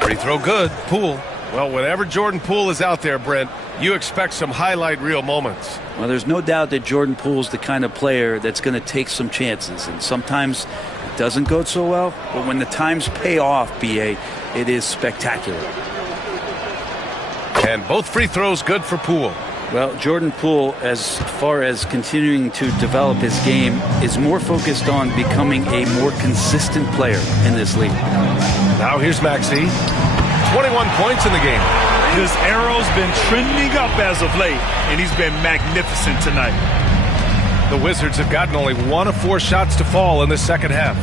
Free throw good. Poole. Well, whenever Jordan Poole is out there, Brent, you expect some highlight reel moments. Well, there's no doubt that Jordan Poole's the kind of player that's going to take some chances. And sometimes it doesn't go so well. But when the times pay off, B.A., it is spectacular. And both free throws good for Poole. Well, Jordan Poole, as far as continuing to develop his game, is more focused on becoming a more consistent player in this league. Now here's Maxey. 21 points in the game. This arrow's been trending up as of late, and he's been magnificent tonight. The Wizards have gotten only 1 of 4 shots to fall in the second half.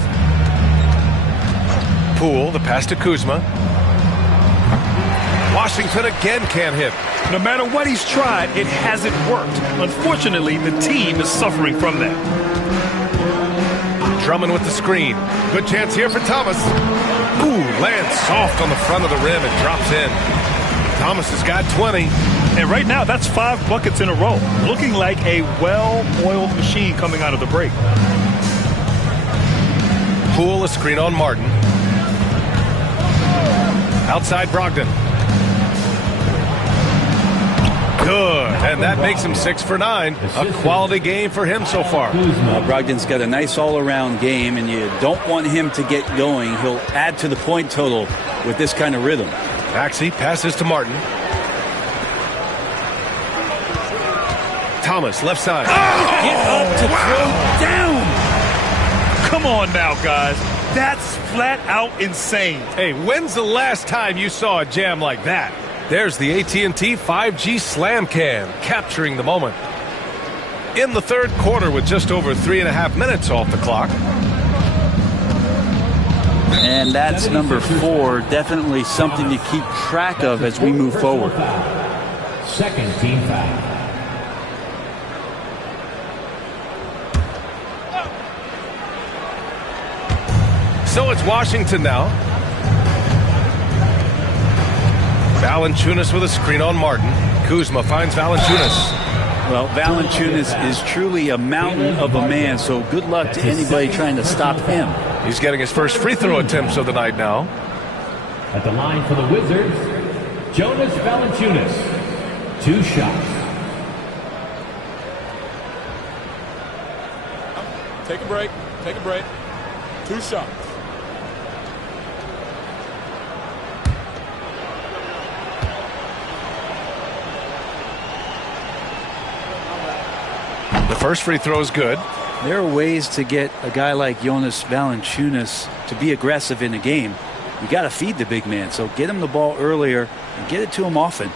Poole, the pass to Kuzma. Washington again can't hit. No matter what he's tried, it hasn't worked. Unfortunately, the team is suffering from that. Drummond with the screen. Good chance here for Thomas. Ooh, lands soft on the front of the rim and drops in. Thomas has got 20. And right now, that's 5 buckets in a row. Looking like a well-oiled machine coming out of the break. Poole, a screen on Martin. Outside Brogdon. Good, and that makes him 6 for 9. A quality game for him so far. Brogdon's got a nice all-around game, and you don't want him to get going. He'll add to the point total with this kind of rhythm. Maxey passes to Martin. Thomas, left side. Get up to throw down. Come on now, guys. That's flat out insane. Hey, when's the last time you saw a jam like that? There's the AT&T 5G Slam Cam, capturing the moment. In the third quarter with just over 3.5 minutes off the clock. And that's number 4, definitely something to keep track of as we move forward. Second team foul. So it's Washington now. Valanciunas with a screen on Martin. Kuzma finds Valanciunas. Well, Valanciunas is truly a mountain of a man, so good luck to anybody trying to stop him. He's getting his first free throw attempts of the night now. At the line for the Wizards, Jonas Valanciunas. 2 shots. Take a break. Take a break. 2 shots. The first free throw is good. There are ways to get a guy like Jonas Valanciunas to be aggressive in the game. You got to feed the big man, so get him the ball earlier and get it to him often.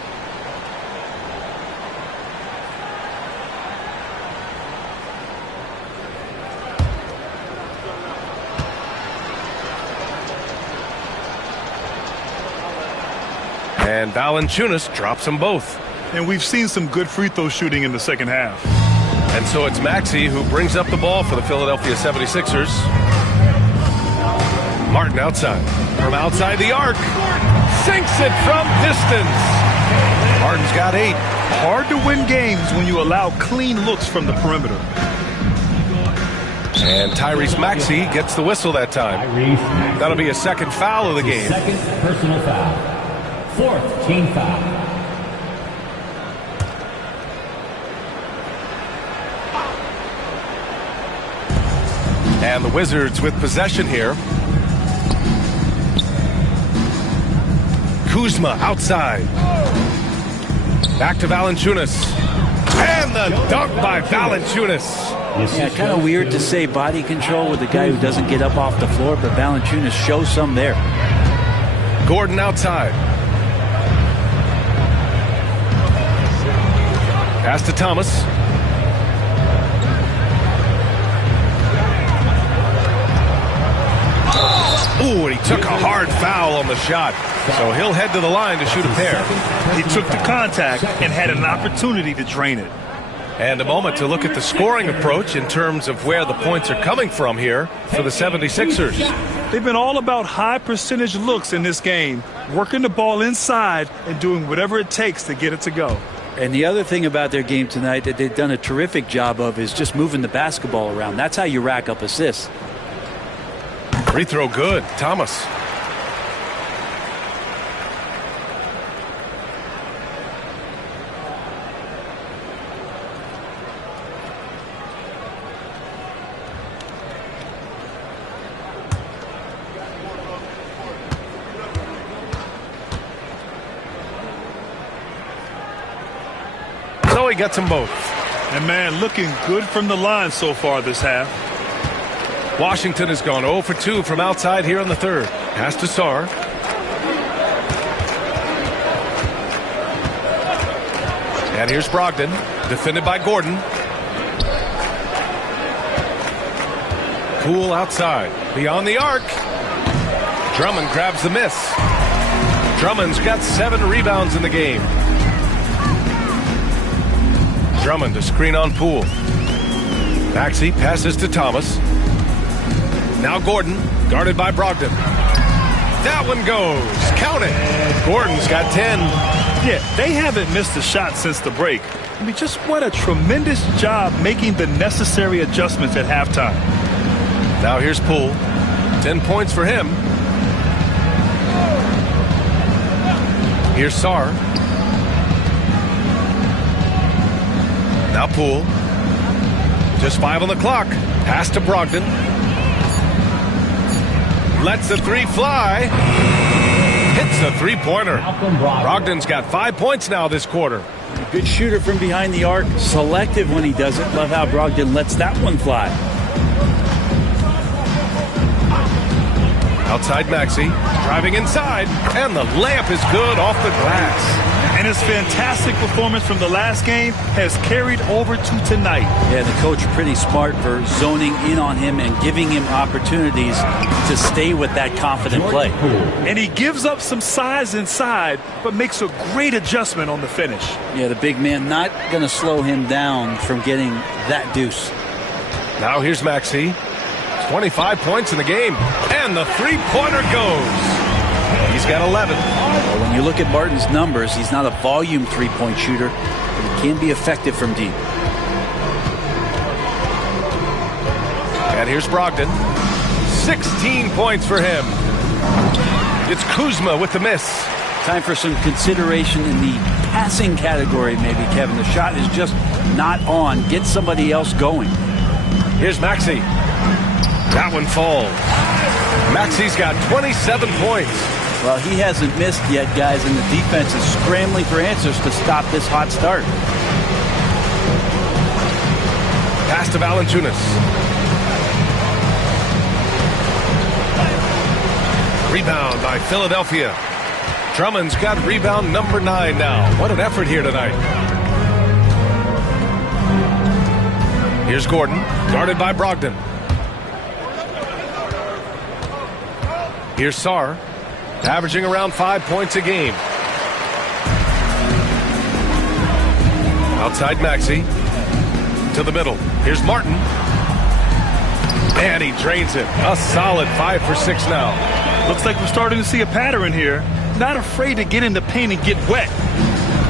And Valanciunas drops them both. And we've seen some good free throw shooting in the second half. And so it's Maxey who brings up the ball for the Philadelphia 76ers. Martin outside. From outside the arc. Sinks it from distance. Martin's got 8. Hard to win games when you allow clean looks from the perimeter. And Tyrese Maxey gets the whistle that time. That'll be a second foul of the game. Second personal foul. 4th team foul. And the Wizards with possession here. Kuzma outside. Back to Valanciunas. And the dunk by Valanciunas. Yeah, kind of weird to say body control with a guy who doesn't get up off the floor, but Valanciunas shows some there. Gordon outside. Pass to Thomas. Ooh, and he took a hard foul on the shot. So he'll head to the line to shoot a pair. He took the contact and had an opportunity to drain it. And a moment to look at the scoring approach in terms of where the points are coming from here for the 76ers. They've been all about high percentage looks in this game, working the ball inside and doing whatever it takes to get it to go. And the other thing about their game tonight that they've done a terrific job of is just moving the basketball around. That's how you rack up assists. Free throw good. Thomas. So he gets them both. And, man, looking good from the line so far this half. Washington has gone 0 for 2 from outside here in the third. Pass to Sarr. And here's Brogdon, defended by Gordon. Poole outside, beyond the arc. Drummond grabs the miss. Drummond's got 7 rebounds in the game. Drummond to screen on Poole. Maxey passes to Thomas. Now Gordon, guarded by Brogdon. That one goes. Count it. Gordon's got 10. Yeah, they haven't missed a shot since the break. I mean, just what a tremendous job making the necessary adjustments at halftime. Now here's Poole. 10 points for him. Here's Sarr. Now Poole. Just 5 on the clock. Pass to Brogdon. Lets the 3 fly. Hits the 3-pointer. Brogdon's got 5 points now this quarter. Good shooter from behind the arc. Selective when he does it. Love how Brogdon lets that one fly. Outside Maxey, driving inside, and the layup is good off the glass. And his fantastic performance from the last game has carried over to tonight. Yeah, the coach pretty smart for zoning in on him and giving him opportunities to stay with that confident play. And he gives up some size inside, but makes a great adjustment on the finish. Yeah, the big man not going to slow him down from getting that deuce. Now here's Maxey. 25 points in the game, and the 3-pointer goes. He's got 11. Well, when you look at Martin's numbers, he's not a volume 3-point shooter, but he can be effective from deep. And here's Brogdon. 16 points for him. It's Kuzma with the miss. Time for some consideration in the passing category, maybe, Kevin. The shot is just not on. Get somebody else going. Here's Maxey. That one falls. Maxey's got 27 points. Well, he hasn't missed yet, guys, and the defense is scrambling for answers to stop this hot start. Pass to Valanciunas. Rebound by Philadelphia. Drummond's got rebound number 9 now. What an effort here tonight. Here's Gordon, guarded by Brogdon. Here's Sarr, averaging around 5 points a game. Outside Maxey. To the middle. Here's Martin. And he drains it. A solid 5 for 6 now. Looks like we're starting to see a pattern here. Not afraid to get in the paint and get wet.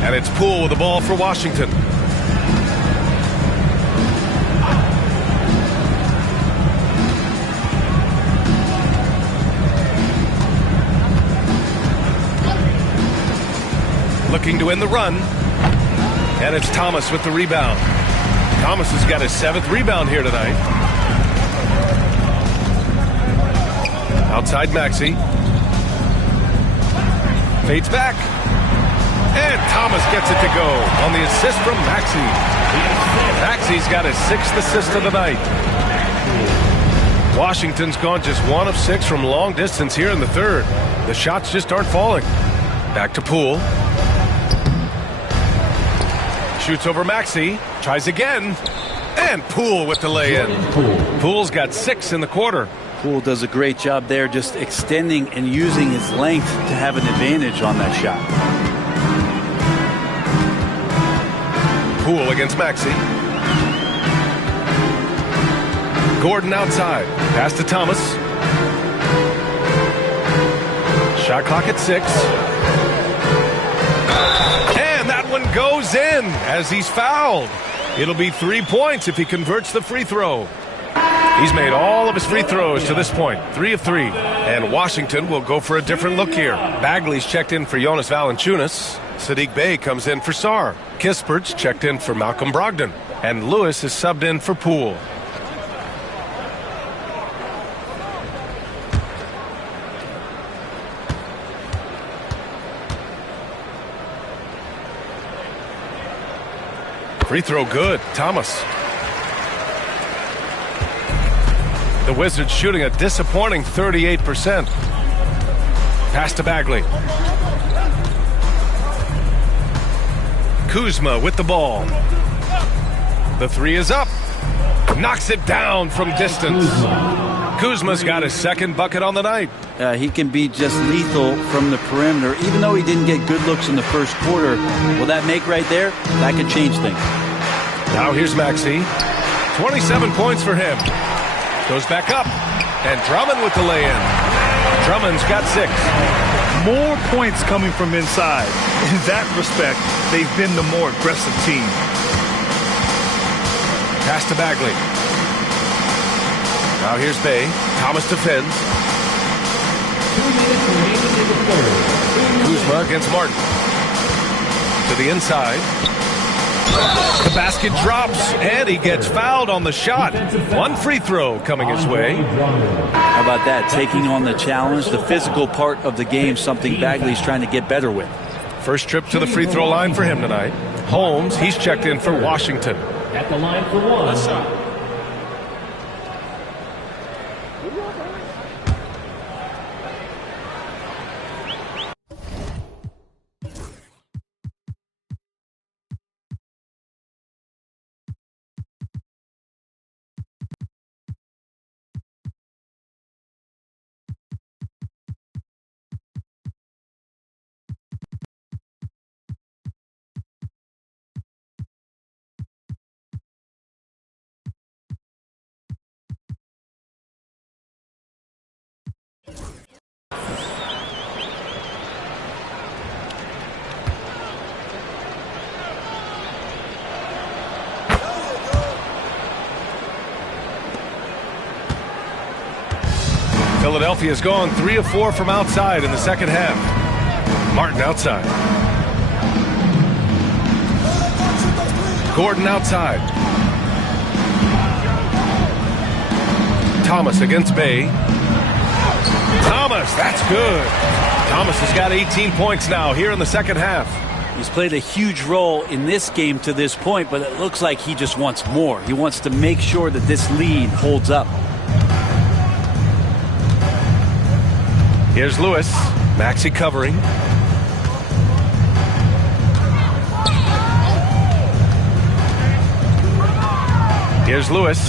And it's Poole with the ball for Washington. Looking to win the run. And it's Thomas with the rebound. Thomas has got his 7th rebound here tonight. Outside Maxey. Fades back. And Thomas gets it to go on the assist from Maxey. Maxey's got his 6th assist of the night. Washington's gone just 1 of 6 from long distance here in the third. The shots just aren't falling. Back to Poole. Shoots over Maxey. Tries again. And Poole with the lay-in. Poole's got 6 in the quarter. Poole does a great job there, just extending and using his length to have an advantage on that shot. Poole against Maxey. Gordon outside. Pass to Thomas. Shot clock at 6. And that one goes in as he's fouled. It'll be 3 points if he converts the free throw. He's made all of his free throws to this point, 3 of 3. And Washington will go for a different look here. Bagley's checked in for Jonas Valanciunas. Saddiq Bey comes in for Sarr. Kispert's checked in for Malcolm Brogdon. And Lewis is subbed in for Poole. Free throw good. Thomas. The Wizards shooting a disappointing 38%. Pass to Bagley. Kuzma with the ball. The three is up. Knocks it down from distance. Kuzma's got his second bucket on the night. He can be just lethal from the perimeter. Even though he didn't get good looks in the first quarter, will that make right there? That could change things. Now here's Maxey. 27 points for him. Goes back up. And Drummond with the lay-in. Drummond's got 6. More points coming from inside. In that respect, they've been the more aggressive team. Pass to Bagley. Now here's Bay. Thomas defends. 2 minutes remaining in the third. Kuzma against Martin. To the inside. The basket drops, and he gets fouled on the shot. One free throw coming his way. How about that? Taking on the challenge, the physical part of the game, something Bagley's trying to get better with. First trip to the free throw line for him tonight. Holmes, he's checked in for Washington. At the line for one. Philadelphia's gone 3 of 4 from outside in the second half. Martin outside. Gordon outside. Thomas against Bay. Thomas, that's good. Thomas has got 18 points now here in the second half. He's played a huge role in this game to this point, but it looks like he just wants more. He wants to make sure that this lead holds up. Here's Lewis. Maxey covering. Here's Lewis.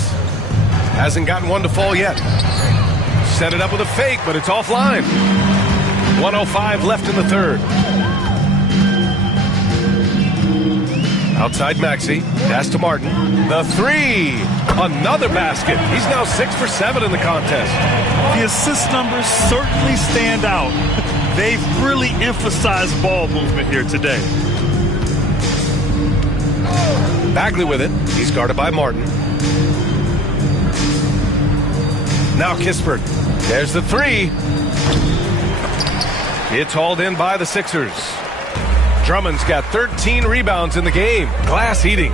Hasn't gotten one to fall yet. Set it up with a fake, but it's offline. 1:05 left in the third. Outside Maxey. Pass to Martin. The three. Another basket. He's now 6 for 7 in the contest. The assist numbers certainly stand out. They've really emphasized ball movement here today. Bagley with it. He's guarded by Martin. Now Kispert. There's the three. It's hauled in by the Sixers. Drummond's got 13 rebounds in the game. Glass eating.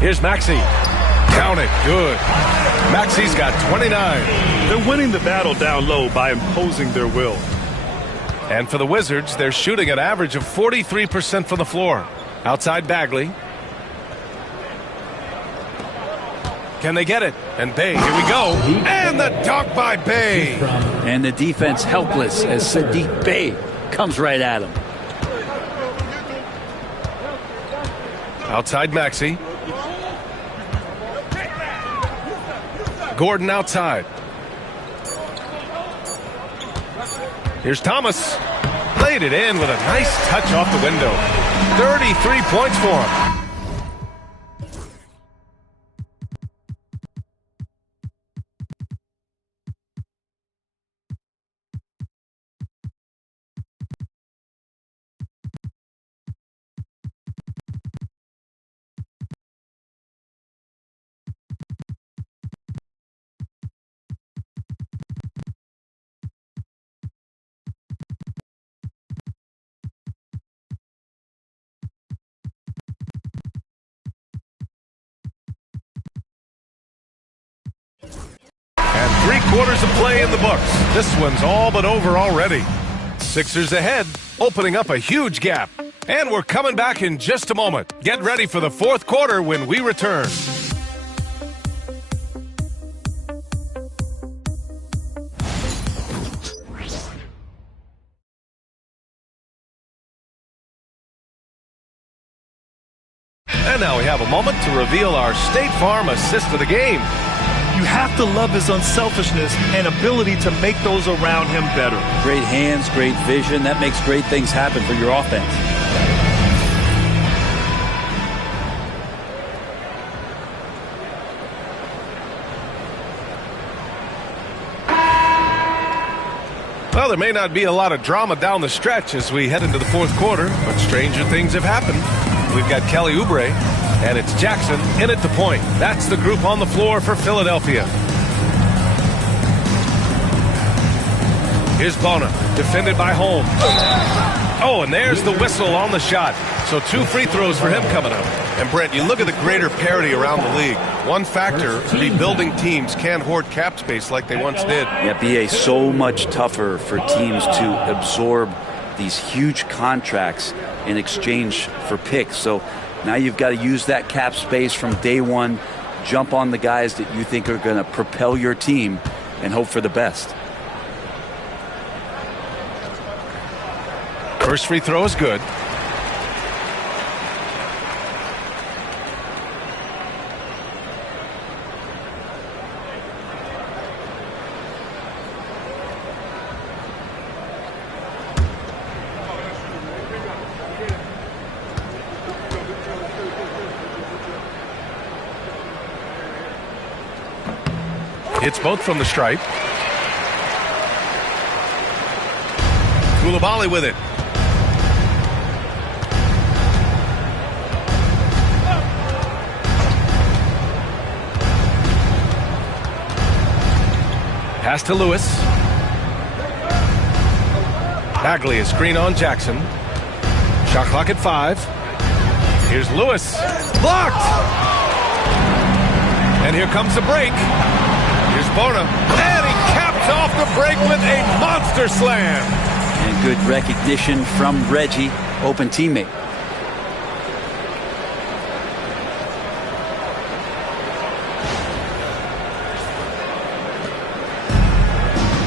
Here's Maxey. Count it. Good. Maxey's got 29. They're winning the battle down low by imposing their will. And for the Wizards, they're shooting an average of 43% from the floor. Outside Bagley. Can they get it? And Bay, here we go. And the dunk by Bay. And the defense helpless as Saddiq Bey comes right at him. Outside Maxey. Gordon outside. Here's Thomas. Laid it in with a nice touch off the window. 33 points for him. And 3/4 of play in the books. This one's all but over already. Sixers ahead, opening up a huge gap. And we're coming back in just a moment. Get ready for the fourth quarter when we return. And now we have a moment to reveal our State Farm assist of the game. You have to love his unselfishness and ability to make those around him better. Great hands, great vision. That makes great things happen for your offense. Well, there may not be a lot of drama down the stretch as we head into the fourth quarter, but stranger things have happened. We've got Kelly Oubre, and it's Jackson in at the point. That's the group on the floor for Philadelphia. Here's Bona, defended by Holmes. Oh, and there's the whistle on the shot. So 2 free throws for him coming up. And Brent, you look at the greater parity around the league. One factor, rebuilding teams can't hoard cap space like they once did. Yeah, BA, so much tougher for teams to absorb these huge contracts in exchange for picks. So now you've got to use that cap space from day one, jump on the guys that you think are going to propel your team, and hope for the best. First free throw is good. Hits both from the stripe. Coulibaly with it. Pass to Lewis. Bagley, a screen on Jackson. Shot clock at 5. Here's Lewis. Blocked! And here comes the break. Here's Bona. And he caps off the break with a monster slam. And good recognition from Reggie, open teammate.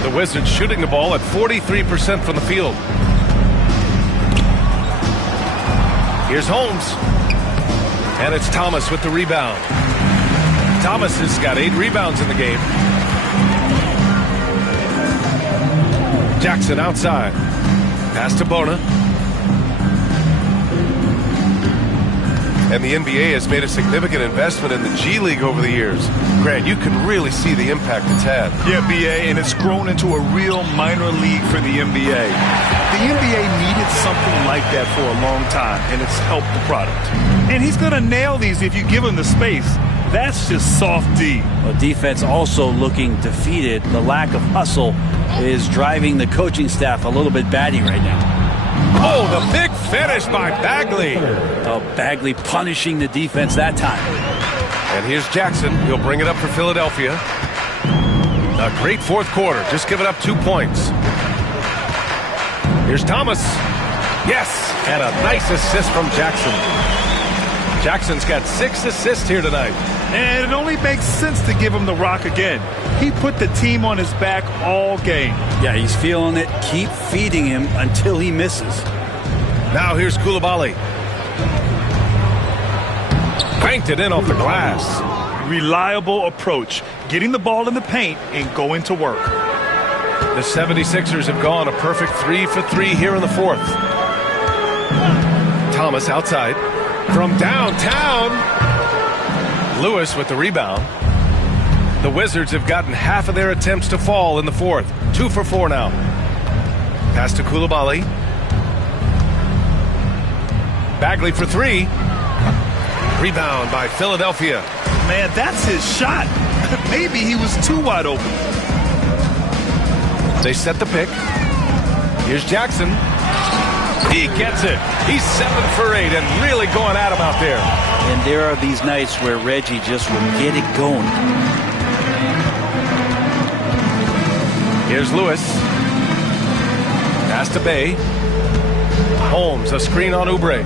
The Wizards shooting the ball at 43% from the field. Here's Holmes. And it's Thomas with the rebound. Thomas has got 8 rebounds in the game. Jackson outside. Pass to Bona. And the NBA has made a significant investment in the G League over the years. Grant, you can really see the impact it's had. Yeah, BA, and it's grown into a real minor league for the NBA. The NBA needed something like that for a long time, and it's helped the product. And he's going to nail these if you give him the space. That's just soft D. Well, defense also looking defeated. The lack of hustle is driving the coaching staff a little bit batty right now. Oh, the big finish by Bagley. Oh, Bagley punishing the defense that time. And here's Jackson. He'll bring it up for Philadelphia. A great fourth quarter. Just giving up 2 points. Here's Thomas. Yes, and a nice assist from Jackson. Jackson's got 6 assists here tonight. And it only makes sense to give him the rock again. He put the team on his back all game. Yeah, he's feeling it. Keep feeding him until he misses. Now here's Coulibaly. Banked it in off the glass. Reliable approach. Getting the ball in the paint and going to work. The 76ers have gone a perfect 3 for 3 here in the fourth. Thomas outside. From downtown. Lewis with the rebound. The Wizards have gotten half of their attempts to fall in the fourth. 2 for 4 now. Pass to Coulibaly. Bagley for 3. Rebound by Philadelphia. Man, that's his shot. Maybe he was too wide open. They set the pick. Here's Jackson. He gets it. He's 7 for 8 and really going at him out there. And there are these nights where Reggie just will get it going. Here's Lewis. Pass to Bay. Holmes, a screen on Oubre.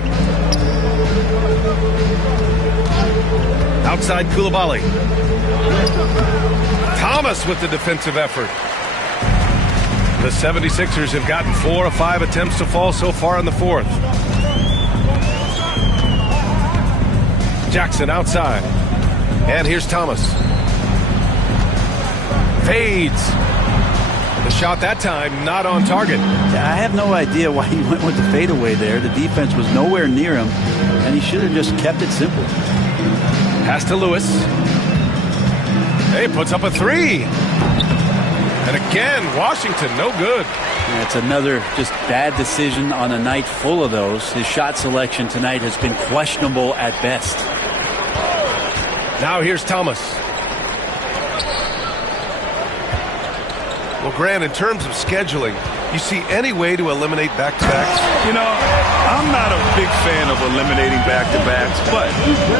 Outside Koulibaly. Thomas with the defensive effort. The 76ers have gotten 4 of 5 attempts to fall so far in the fourth. Jackson outside. And here's Thomas. Fades. The shot that time not on target. I have no idea why he went with the fadeaway there. The defense was nowhere near him, and he should have just kept it simple. Pass to Lewis. Hey, puts up a three. And again, Washington, no good. Yeah, it's another just bad decision on a night full of those. His shot selection tonight has been questionable at best. Now here's Thomas. Well, Grant, in terms of scheduling, you see any way to eliminate back-to-backs? You know, I'm not a big fan of eliminating back-to-backs, but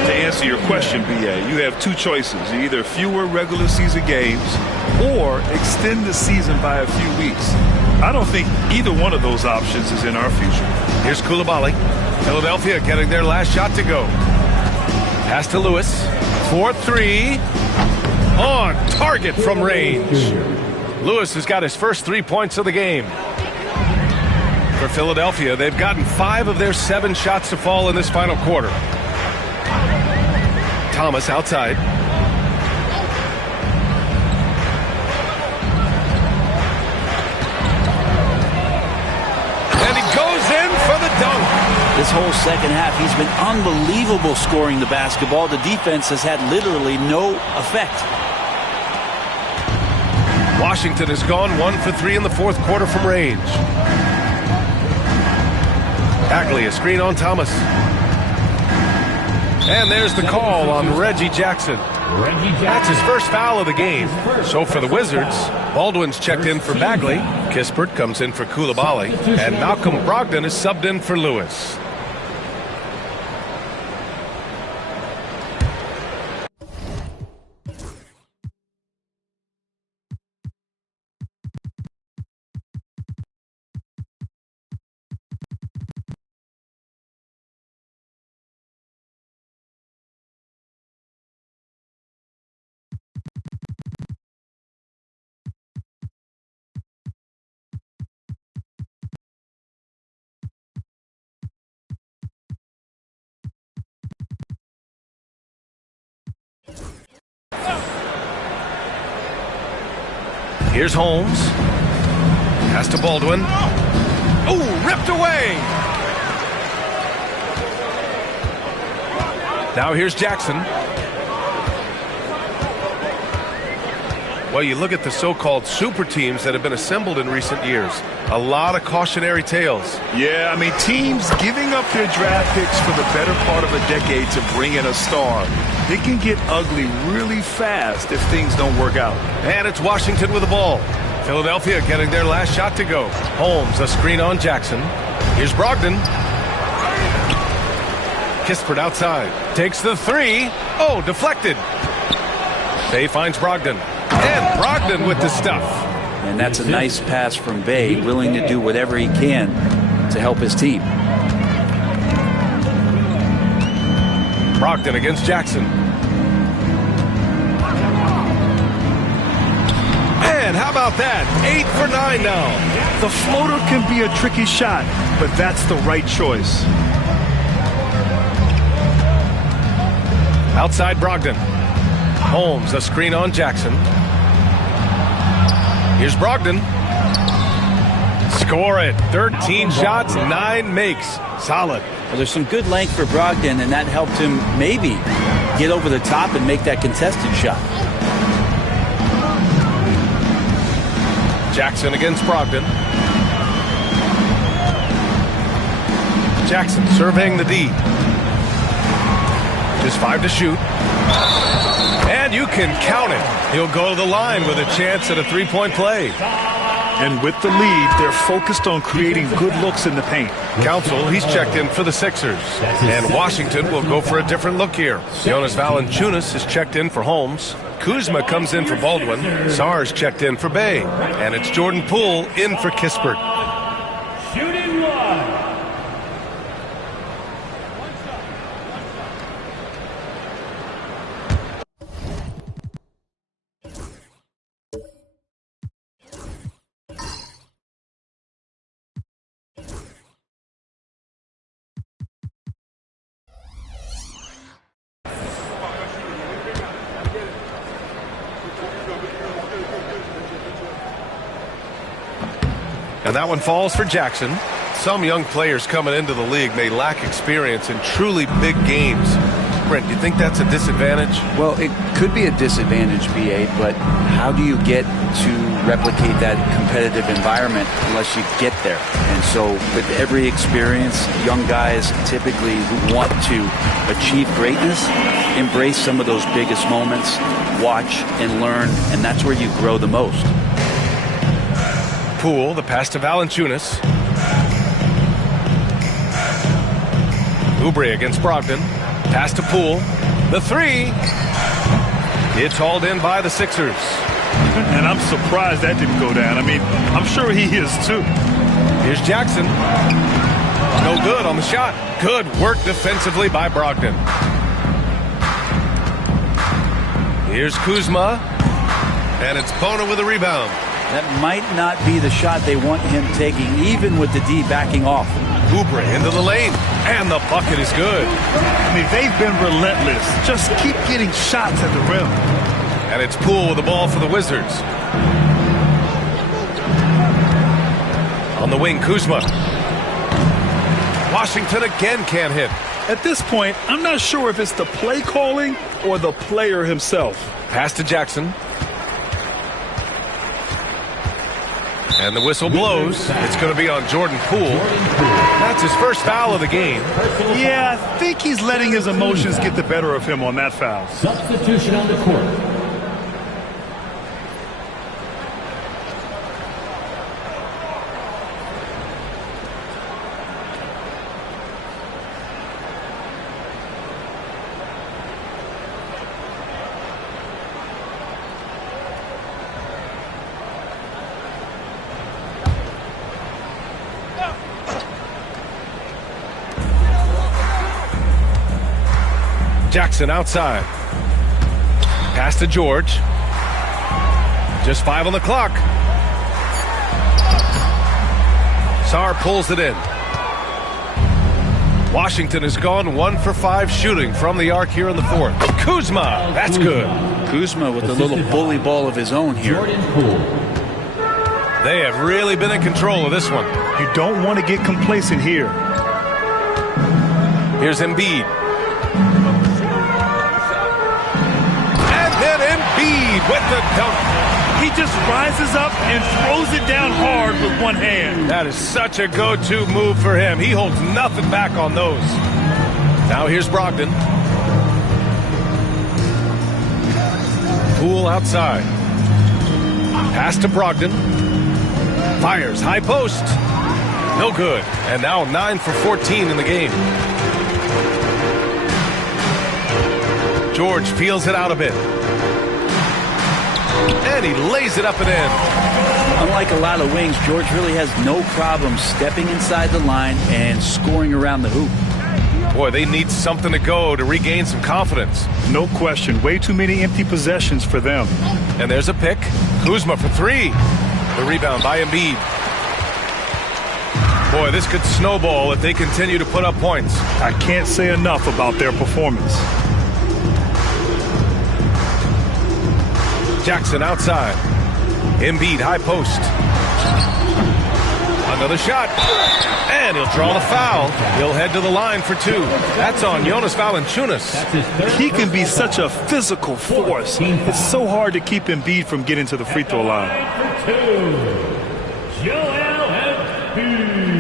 to answer your question, B.A., you have two choices. Either fewer regular season games or extend the season by a few weeks. I don't think either one of those options is in our future. Here's Koulibaly. Philadelphia getting their last shot to go. Pass to Lewis. 4-3. On target from range. Lewis has got his first 3 points of the game. For Philadelphia, they've gotten 5 of their 7 shots to fall in this final quarter. Thomas outside. And he goes in for the dunk. This whole second half, he's been unbelievable scoring the basketball. The defense has had literally no effect. Washington has gone 1 for 3 in the fourth quarter from range. Bagley, a screen on Thomas. And there's the call on Reggie Jackson. That's his first foul of the game. So for the Wizards, Baldwin's checked in for Bagley. Kispert comes in for Koulibaly. And Malcolm Brogdon is subbed in for Lewis. Here's Holmes. Pass to Baldwin. Oh, ripped away. Now here's Jackson. Well, you look at the so-called super teams that have been assembled in recent years. A lot of cautionary tales. Yeah, I mean, teams giving up their draft picks for the better part of a decade to bring in a star. It can get ugly really fast if things don't work out. And it's Washington with the ball. Philadelphia getting their last shot to go. Holmes, a screen on Jackson. Here's Brogdon. Kispert outside. Takes the three. Oh, deflected. Bay finds Brogdon. And Brogdon with the stuff. And that's a nice pass from Bay, willing to do whatever he can to help his team. Brogdon against Jackson. And how about that? 8 for 9 now. The floater can be a tricky shot, but that's the right choice. Outside Brogdon. Holmes, a screen on Jackson. Here's Brogdon. Score it. 13 shots, 9 makes. Solid. Well, there's some good length for Brogdon, and that helped him maybe get over the top and make that contested shot. Jackson against Brogdon. Jackson surveying the D. Just 5 to shoot. And you can count it. He'll go to the line with a chance at a three-point play. And with the lead, they're focused on creating good looks in the paint. Council, he's checked in for the Sixers. And Washington will go for a different look here. Jonas Valanciunas is checked in for Holmes. Kuzma comes in for Baldwin. Sarge checked in for Bay. And it's Jordan Poole in for Kispert. Shooting one. And that one falls for Jackson. Some young players coming into the league may lack experience in truly big games. Brent, do you think that's a disadvantage? Well, it could be a disadvantage, BA, but how do you get to replicate that competitive environment unless you get there? And so with every experience, young guys typically who want to achieve greatness, embrace some of those biggest moments, watch and learn, and that's where you grow the most. Poole, the pass to Valanciunas. Oubre against Brogdon. Pass to Poole. The three. It's hauled in by the Sixers. And I'm surprised that didn't go down. I mean, I'm sure he is too. Here's Jackson. No good on the shot. Good work defensively by Brogdon. Here's Kuzma. And it's Bona with a rebound. That might not be the shot they want him taking, even with the D backing off. Oubre into the lane, and the bucket is good. I mean, they've been relentless. Just keep getting shots at the rim. And it's Poole with the ball for the Wizards. On the wing, Kuzma. Washington again can't hit. At this point, I'm not sure if it's the play calling or the player himself. Pass to Jackson. And the whistle blows. It's going to be on Jordan Poole. That's his first foul of the game. Yeah, I think he's letting his emotions get the better of him on that foul. Substitution on the court. Jackson outside. Pass to George. Just 5 on the clock. Sarr pulls it in. Washington has gone 1 for 5 shooting from the arc here in the fourth. Kuzma, that's good. Kuzma with a little bully ball of his own here. They have really been in control of this one. You don't want to get complacent here. Here's Embiid. With the dunk. He just rises up and throws it down hard with one hand. That is such a go-to move for him. He holds nothing back on those. Now here's Brogdon. Poole outside. Pass to Brogdon. Fires high post. No good. And now 9 for 14 in the game. George feels it out a bit. And he lays it up and in. Unlike a lot of wings, George really has no problem stepping inside the line and scoring around the hoop. Boy, they need something to go to regain some confidence. No question. Way too many empty possessions for them. And there's a pick. Kuzma for 3. The rebound by Embiid. Boy, this could snowball if they continue to put up points. I can't say enough about their performance. Jackson outside. Embiid high post. Another shot. And he'll draw the foul. He'll head to the line for 2. That's on Jonas Valanciunas. He can be such a physical force. It's so hard to keep Embiid from getting to the free throw line. Joel Embiid.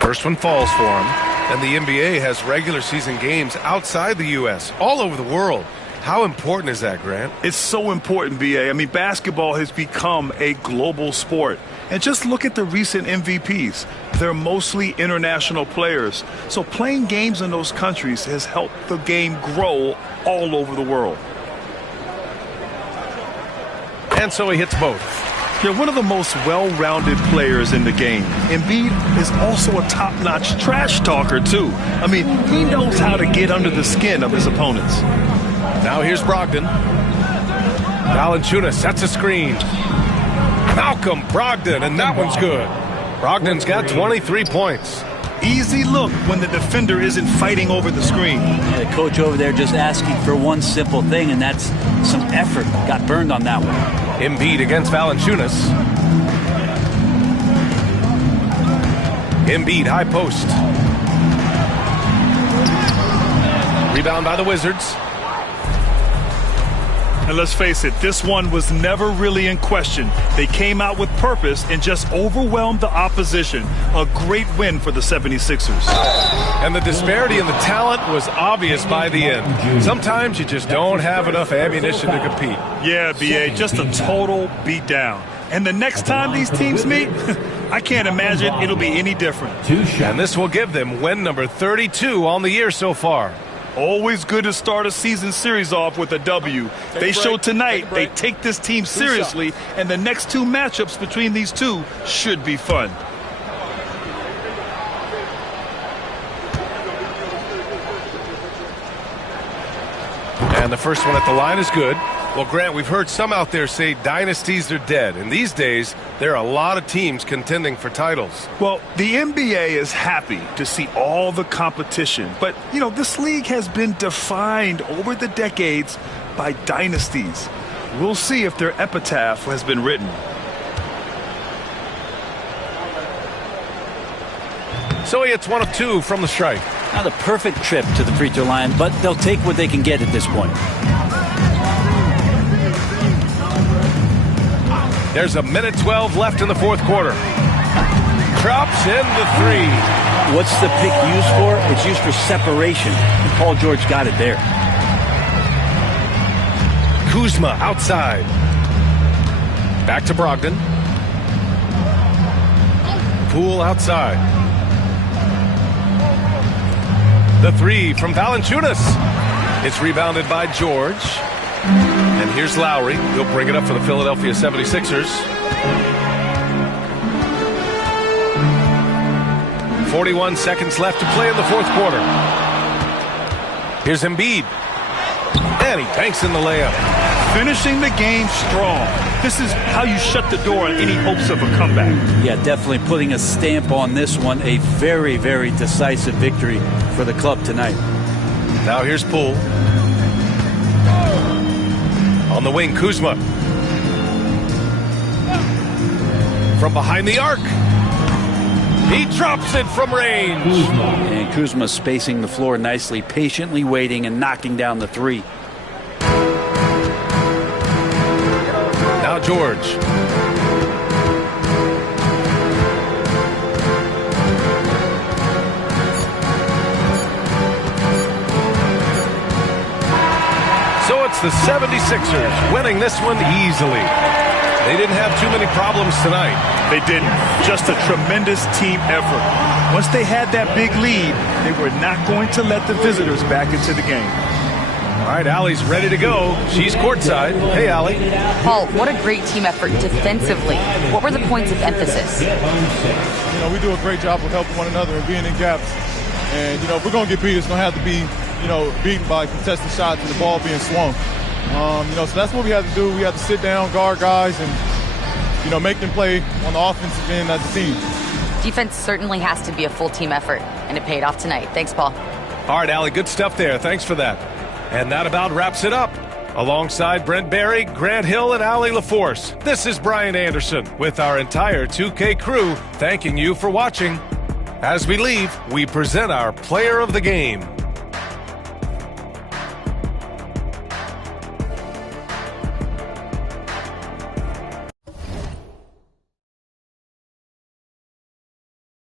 First one falls for him. And the NBA has regular season games outside the U.S., all over the world. How important is that, Grant? It's so important, BA. I mean, basketball has become a global sport. And just look at the recent MVPs. They're mostly international players. So playing games in those countries has helped the game grow all over the world. And so he hits both. They're one of the most well-rounded players in the game. Embiid is also a top-notch trash talker, too. I mean, he knows how to get under the skin of his opponents. Now here's Brogdon. Valanciunas sets a screen. Malcolm Brogdon, and that one's good. Brogdon's got 23 points. Easy look when the defender isn't fighting over the screen. Yeah, the coach over there just asking for one simple thing, and that's some effort. Got burned on that one. Embiid against Valanciunas. Embiid, high post. Rebound by the Wizards. And let's face it, this one was never really in question. They came out with purpose and just overwhelmed the opposition. A great win for the 76ers. And the disparity in the talent was obvious by the end. Sometimes you just don't have enough ammunition to compete. Yeah, B.A., just a total beatdown. And the next time these teams meet, I can't imagine it'll be any different. And this will give them win number 32 on the year so far. Always good to start a season series off with a W. They showed tonight they take this team seriously, and the next two matchups between these two should be fun. And the first one at the line is good. Well, Grant, we've heard some out there say dynasties are dead. And these days, there are a lot of teams contending for titles. Well, the NBA is happy to see all the competition. But, you know, this league has been defined over the decades by dynasties. We'll see if their epitaph has been written. So he hits one of two from the strike. Not a perfect trip to the free throw line, but they'll take what they can get at this point. There's a minute 12 left in the fourth quarter. Drops in the three. What's the pick used for? It's used for separation. And Paul George got it there. Kuzma outside. Back to Brogdon. Poole outside. The three from Valanciunas. It's rebounded by George. And here's Lowry. He'll bring it up for the Philadelphia 76ers. 41 seconds left to play in the fourth quarter. Here's Embiid. And he banks in the layup. Finishing the game strong. This is how you shut the door on any hopes of a comeback. Yeah, definitely putting a stamp on this one. A very, very decisive victory for the club tonight. Now here's Poole. On the wing, Kuzma. From behind the arc. He drops it from range. And Kuzma spacing the floor nicely, patiently waiting and knocking down the three. Now George. So it's the 76ers winning this one easily. They didn't have too many problems tonight. They didn't. Just a tremendous team effort. Once they had that big lead, they were not going to let the visitors back into the game. All right, Allie's ready to go. She's courtside. Hey, Allie. Paul, what a great team effort defensively. What were the points of emphasis? You know, we do a great job of helping one another and being in gaps. And, you know, if we're going to get beat, it's going to have to be, you know, beaten by contested shots and the ball being swung. You know, so that's what we have to do. We have to sit down, guard guys, and, you know, make them play on the offensive end as a team. Defense certainly has to be a full team effort, and it paid off tonight. Thanks, Paul. All right, Allie, good stuff there. Thanks for that. And that about wraps it up. Alongside Brent Barry, Grant Hill, and Allie LaForce, this is Brian Anderson with our entire 2K crew thanking you for watching. As we leave, we present our player of the game.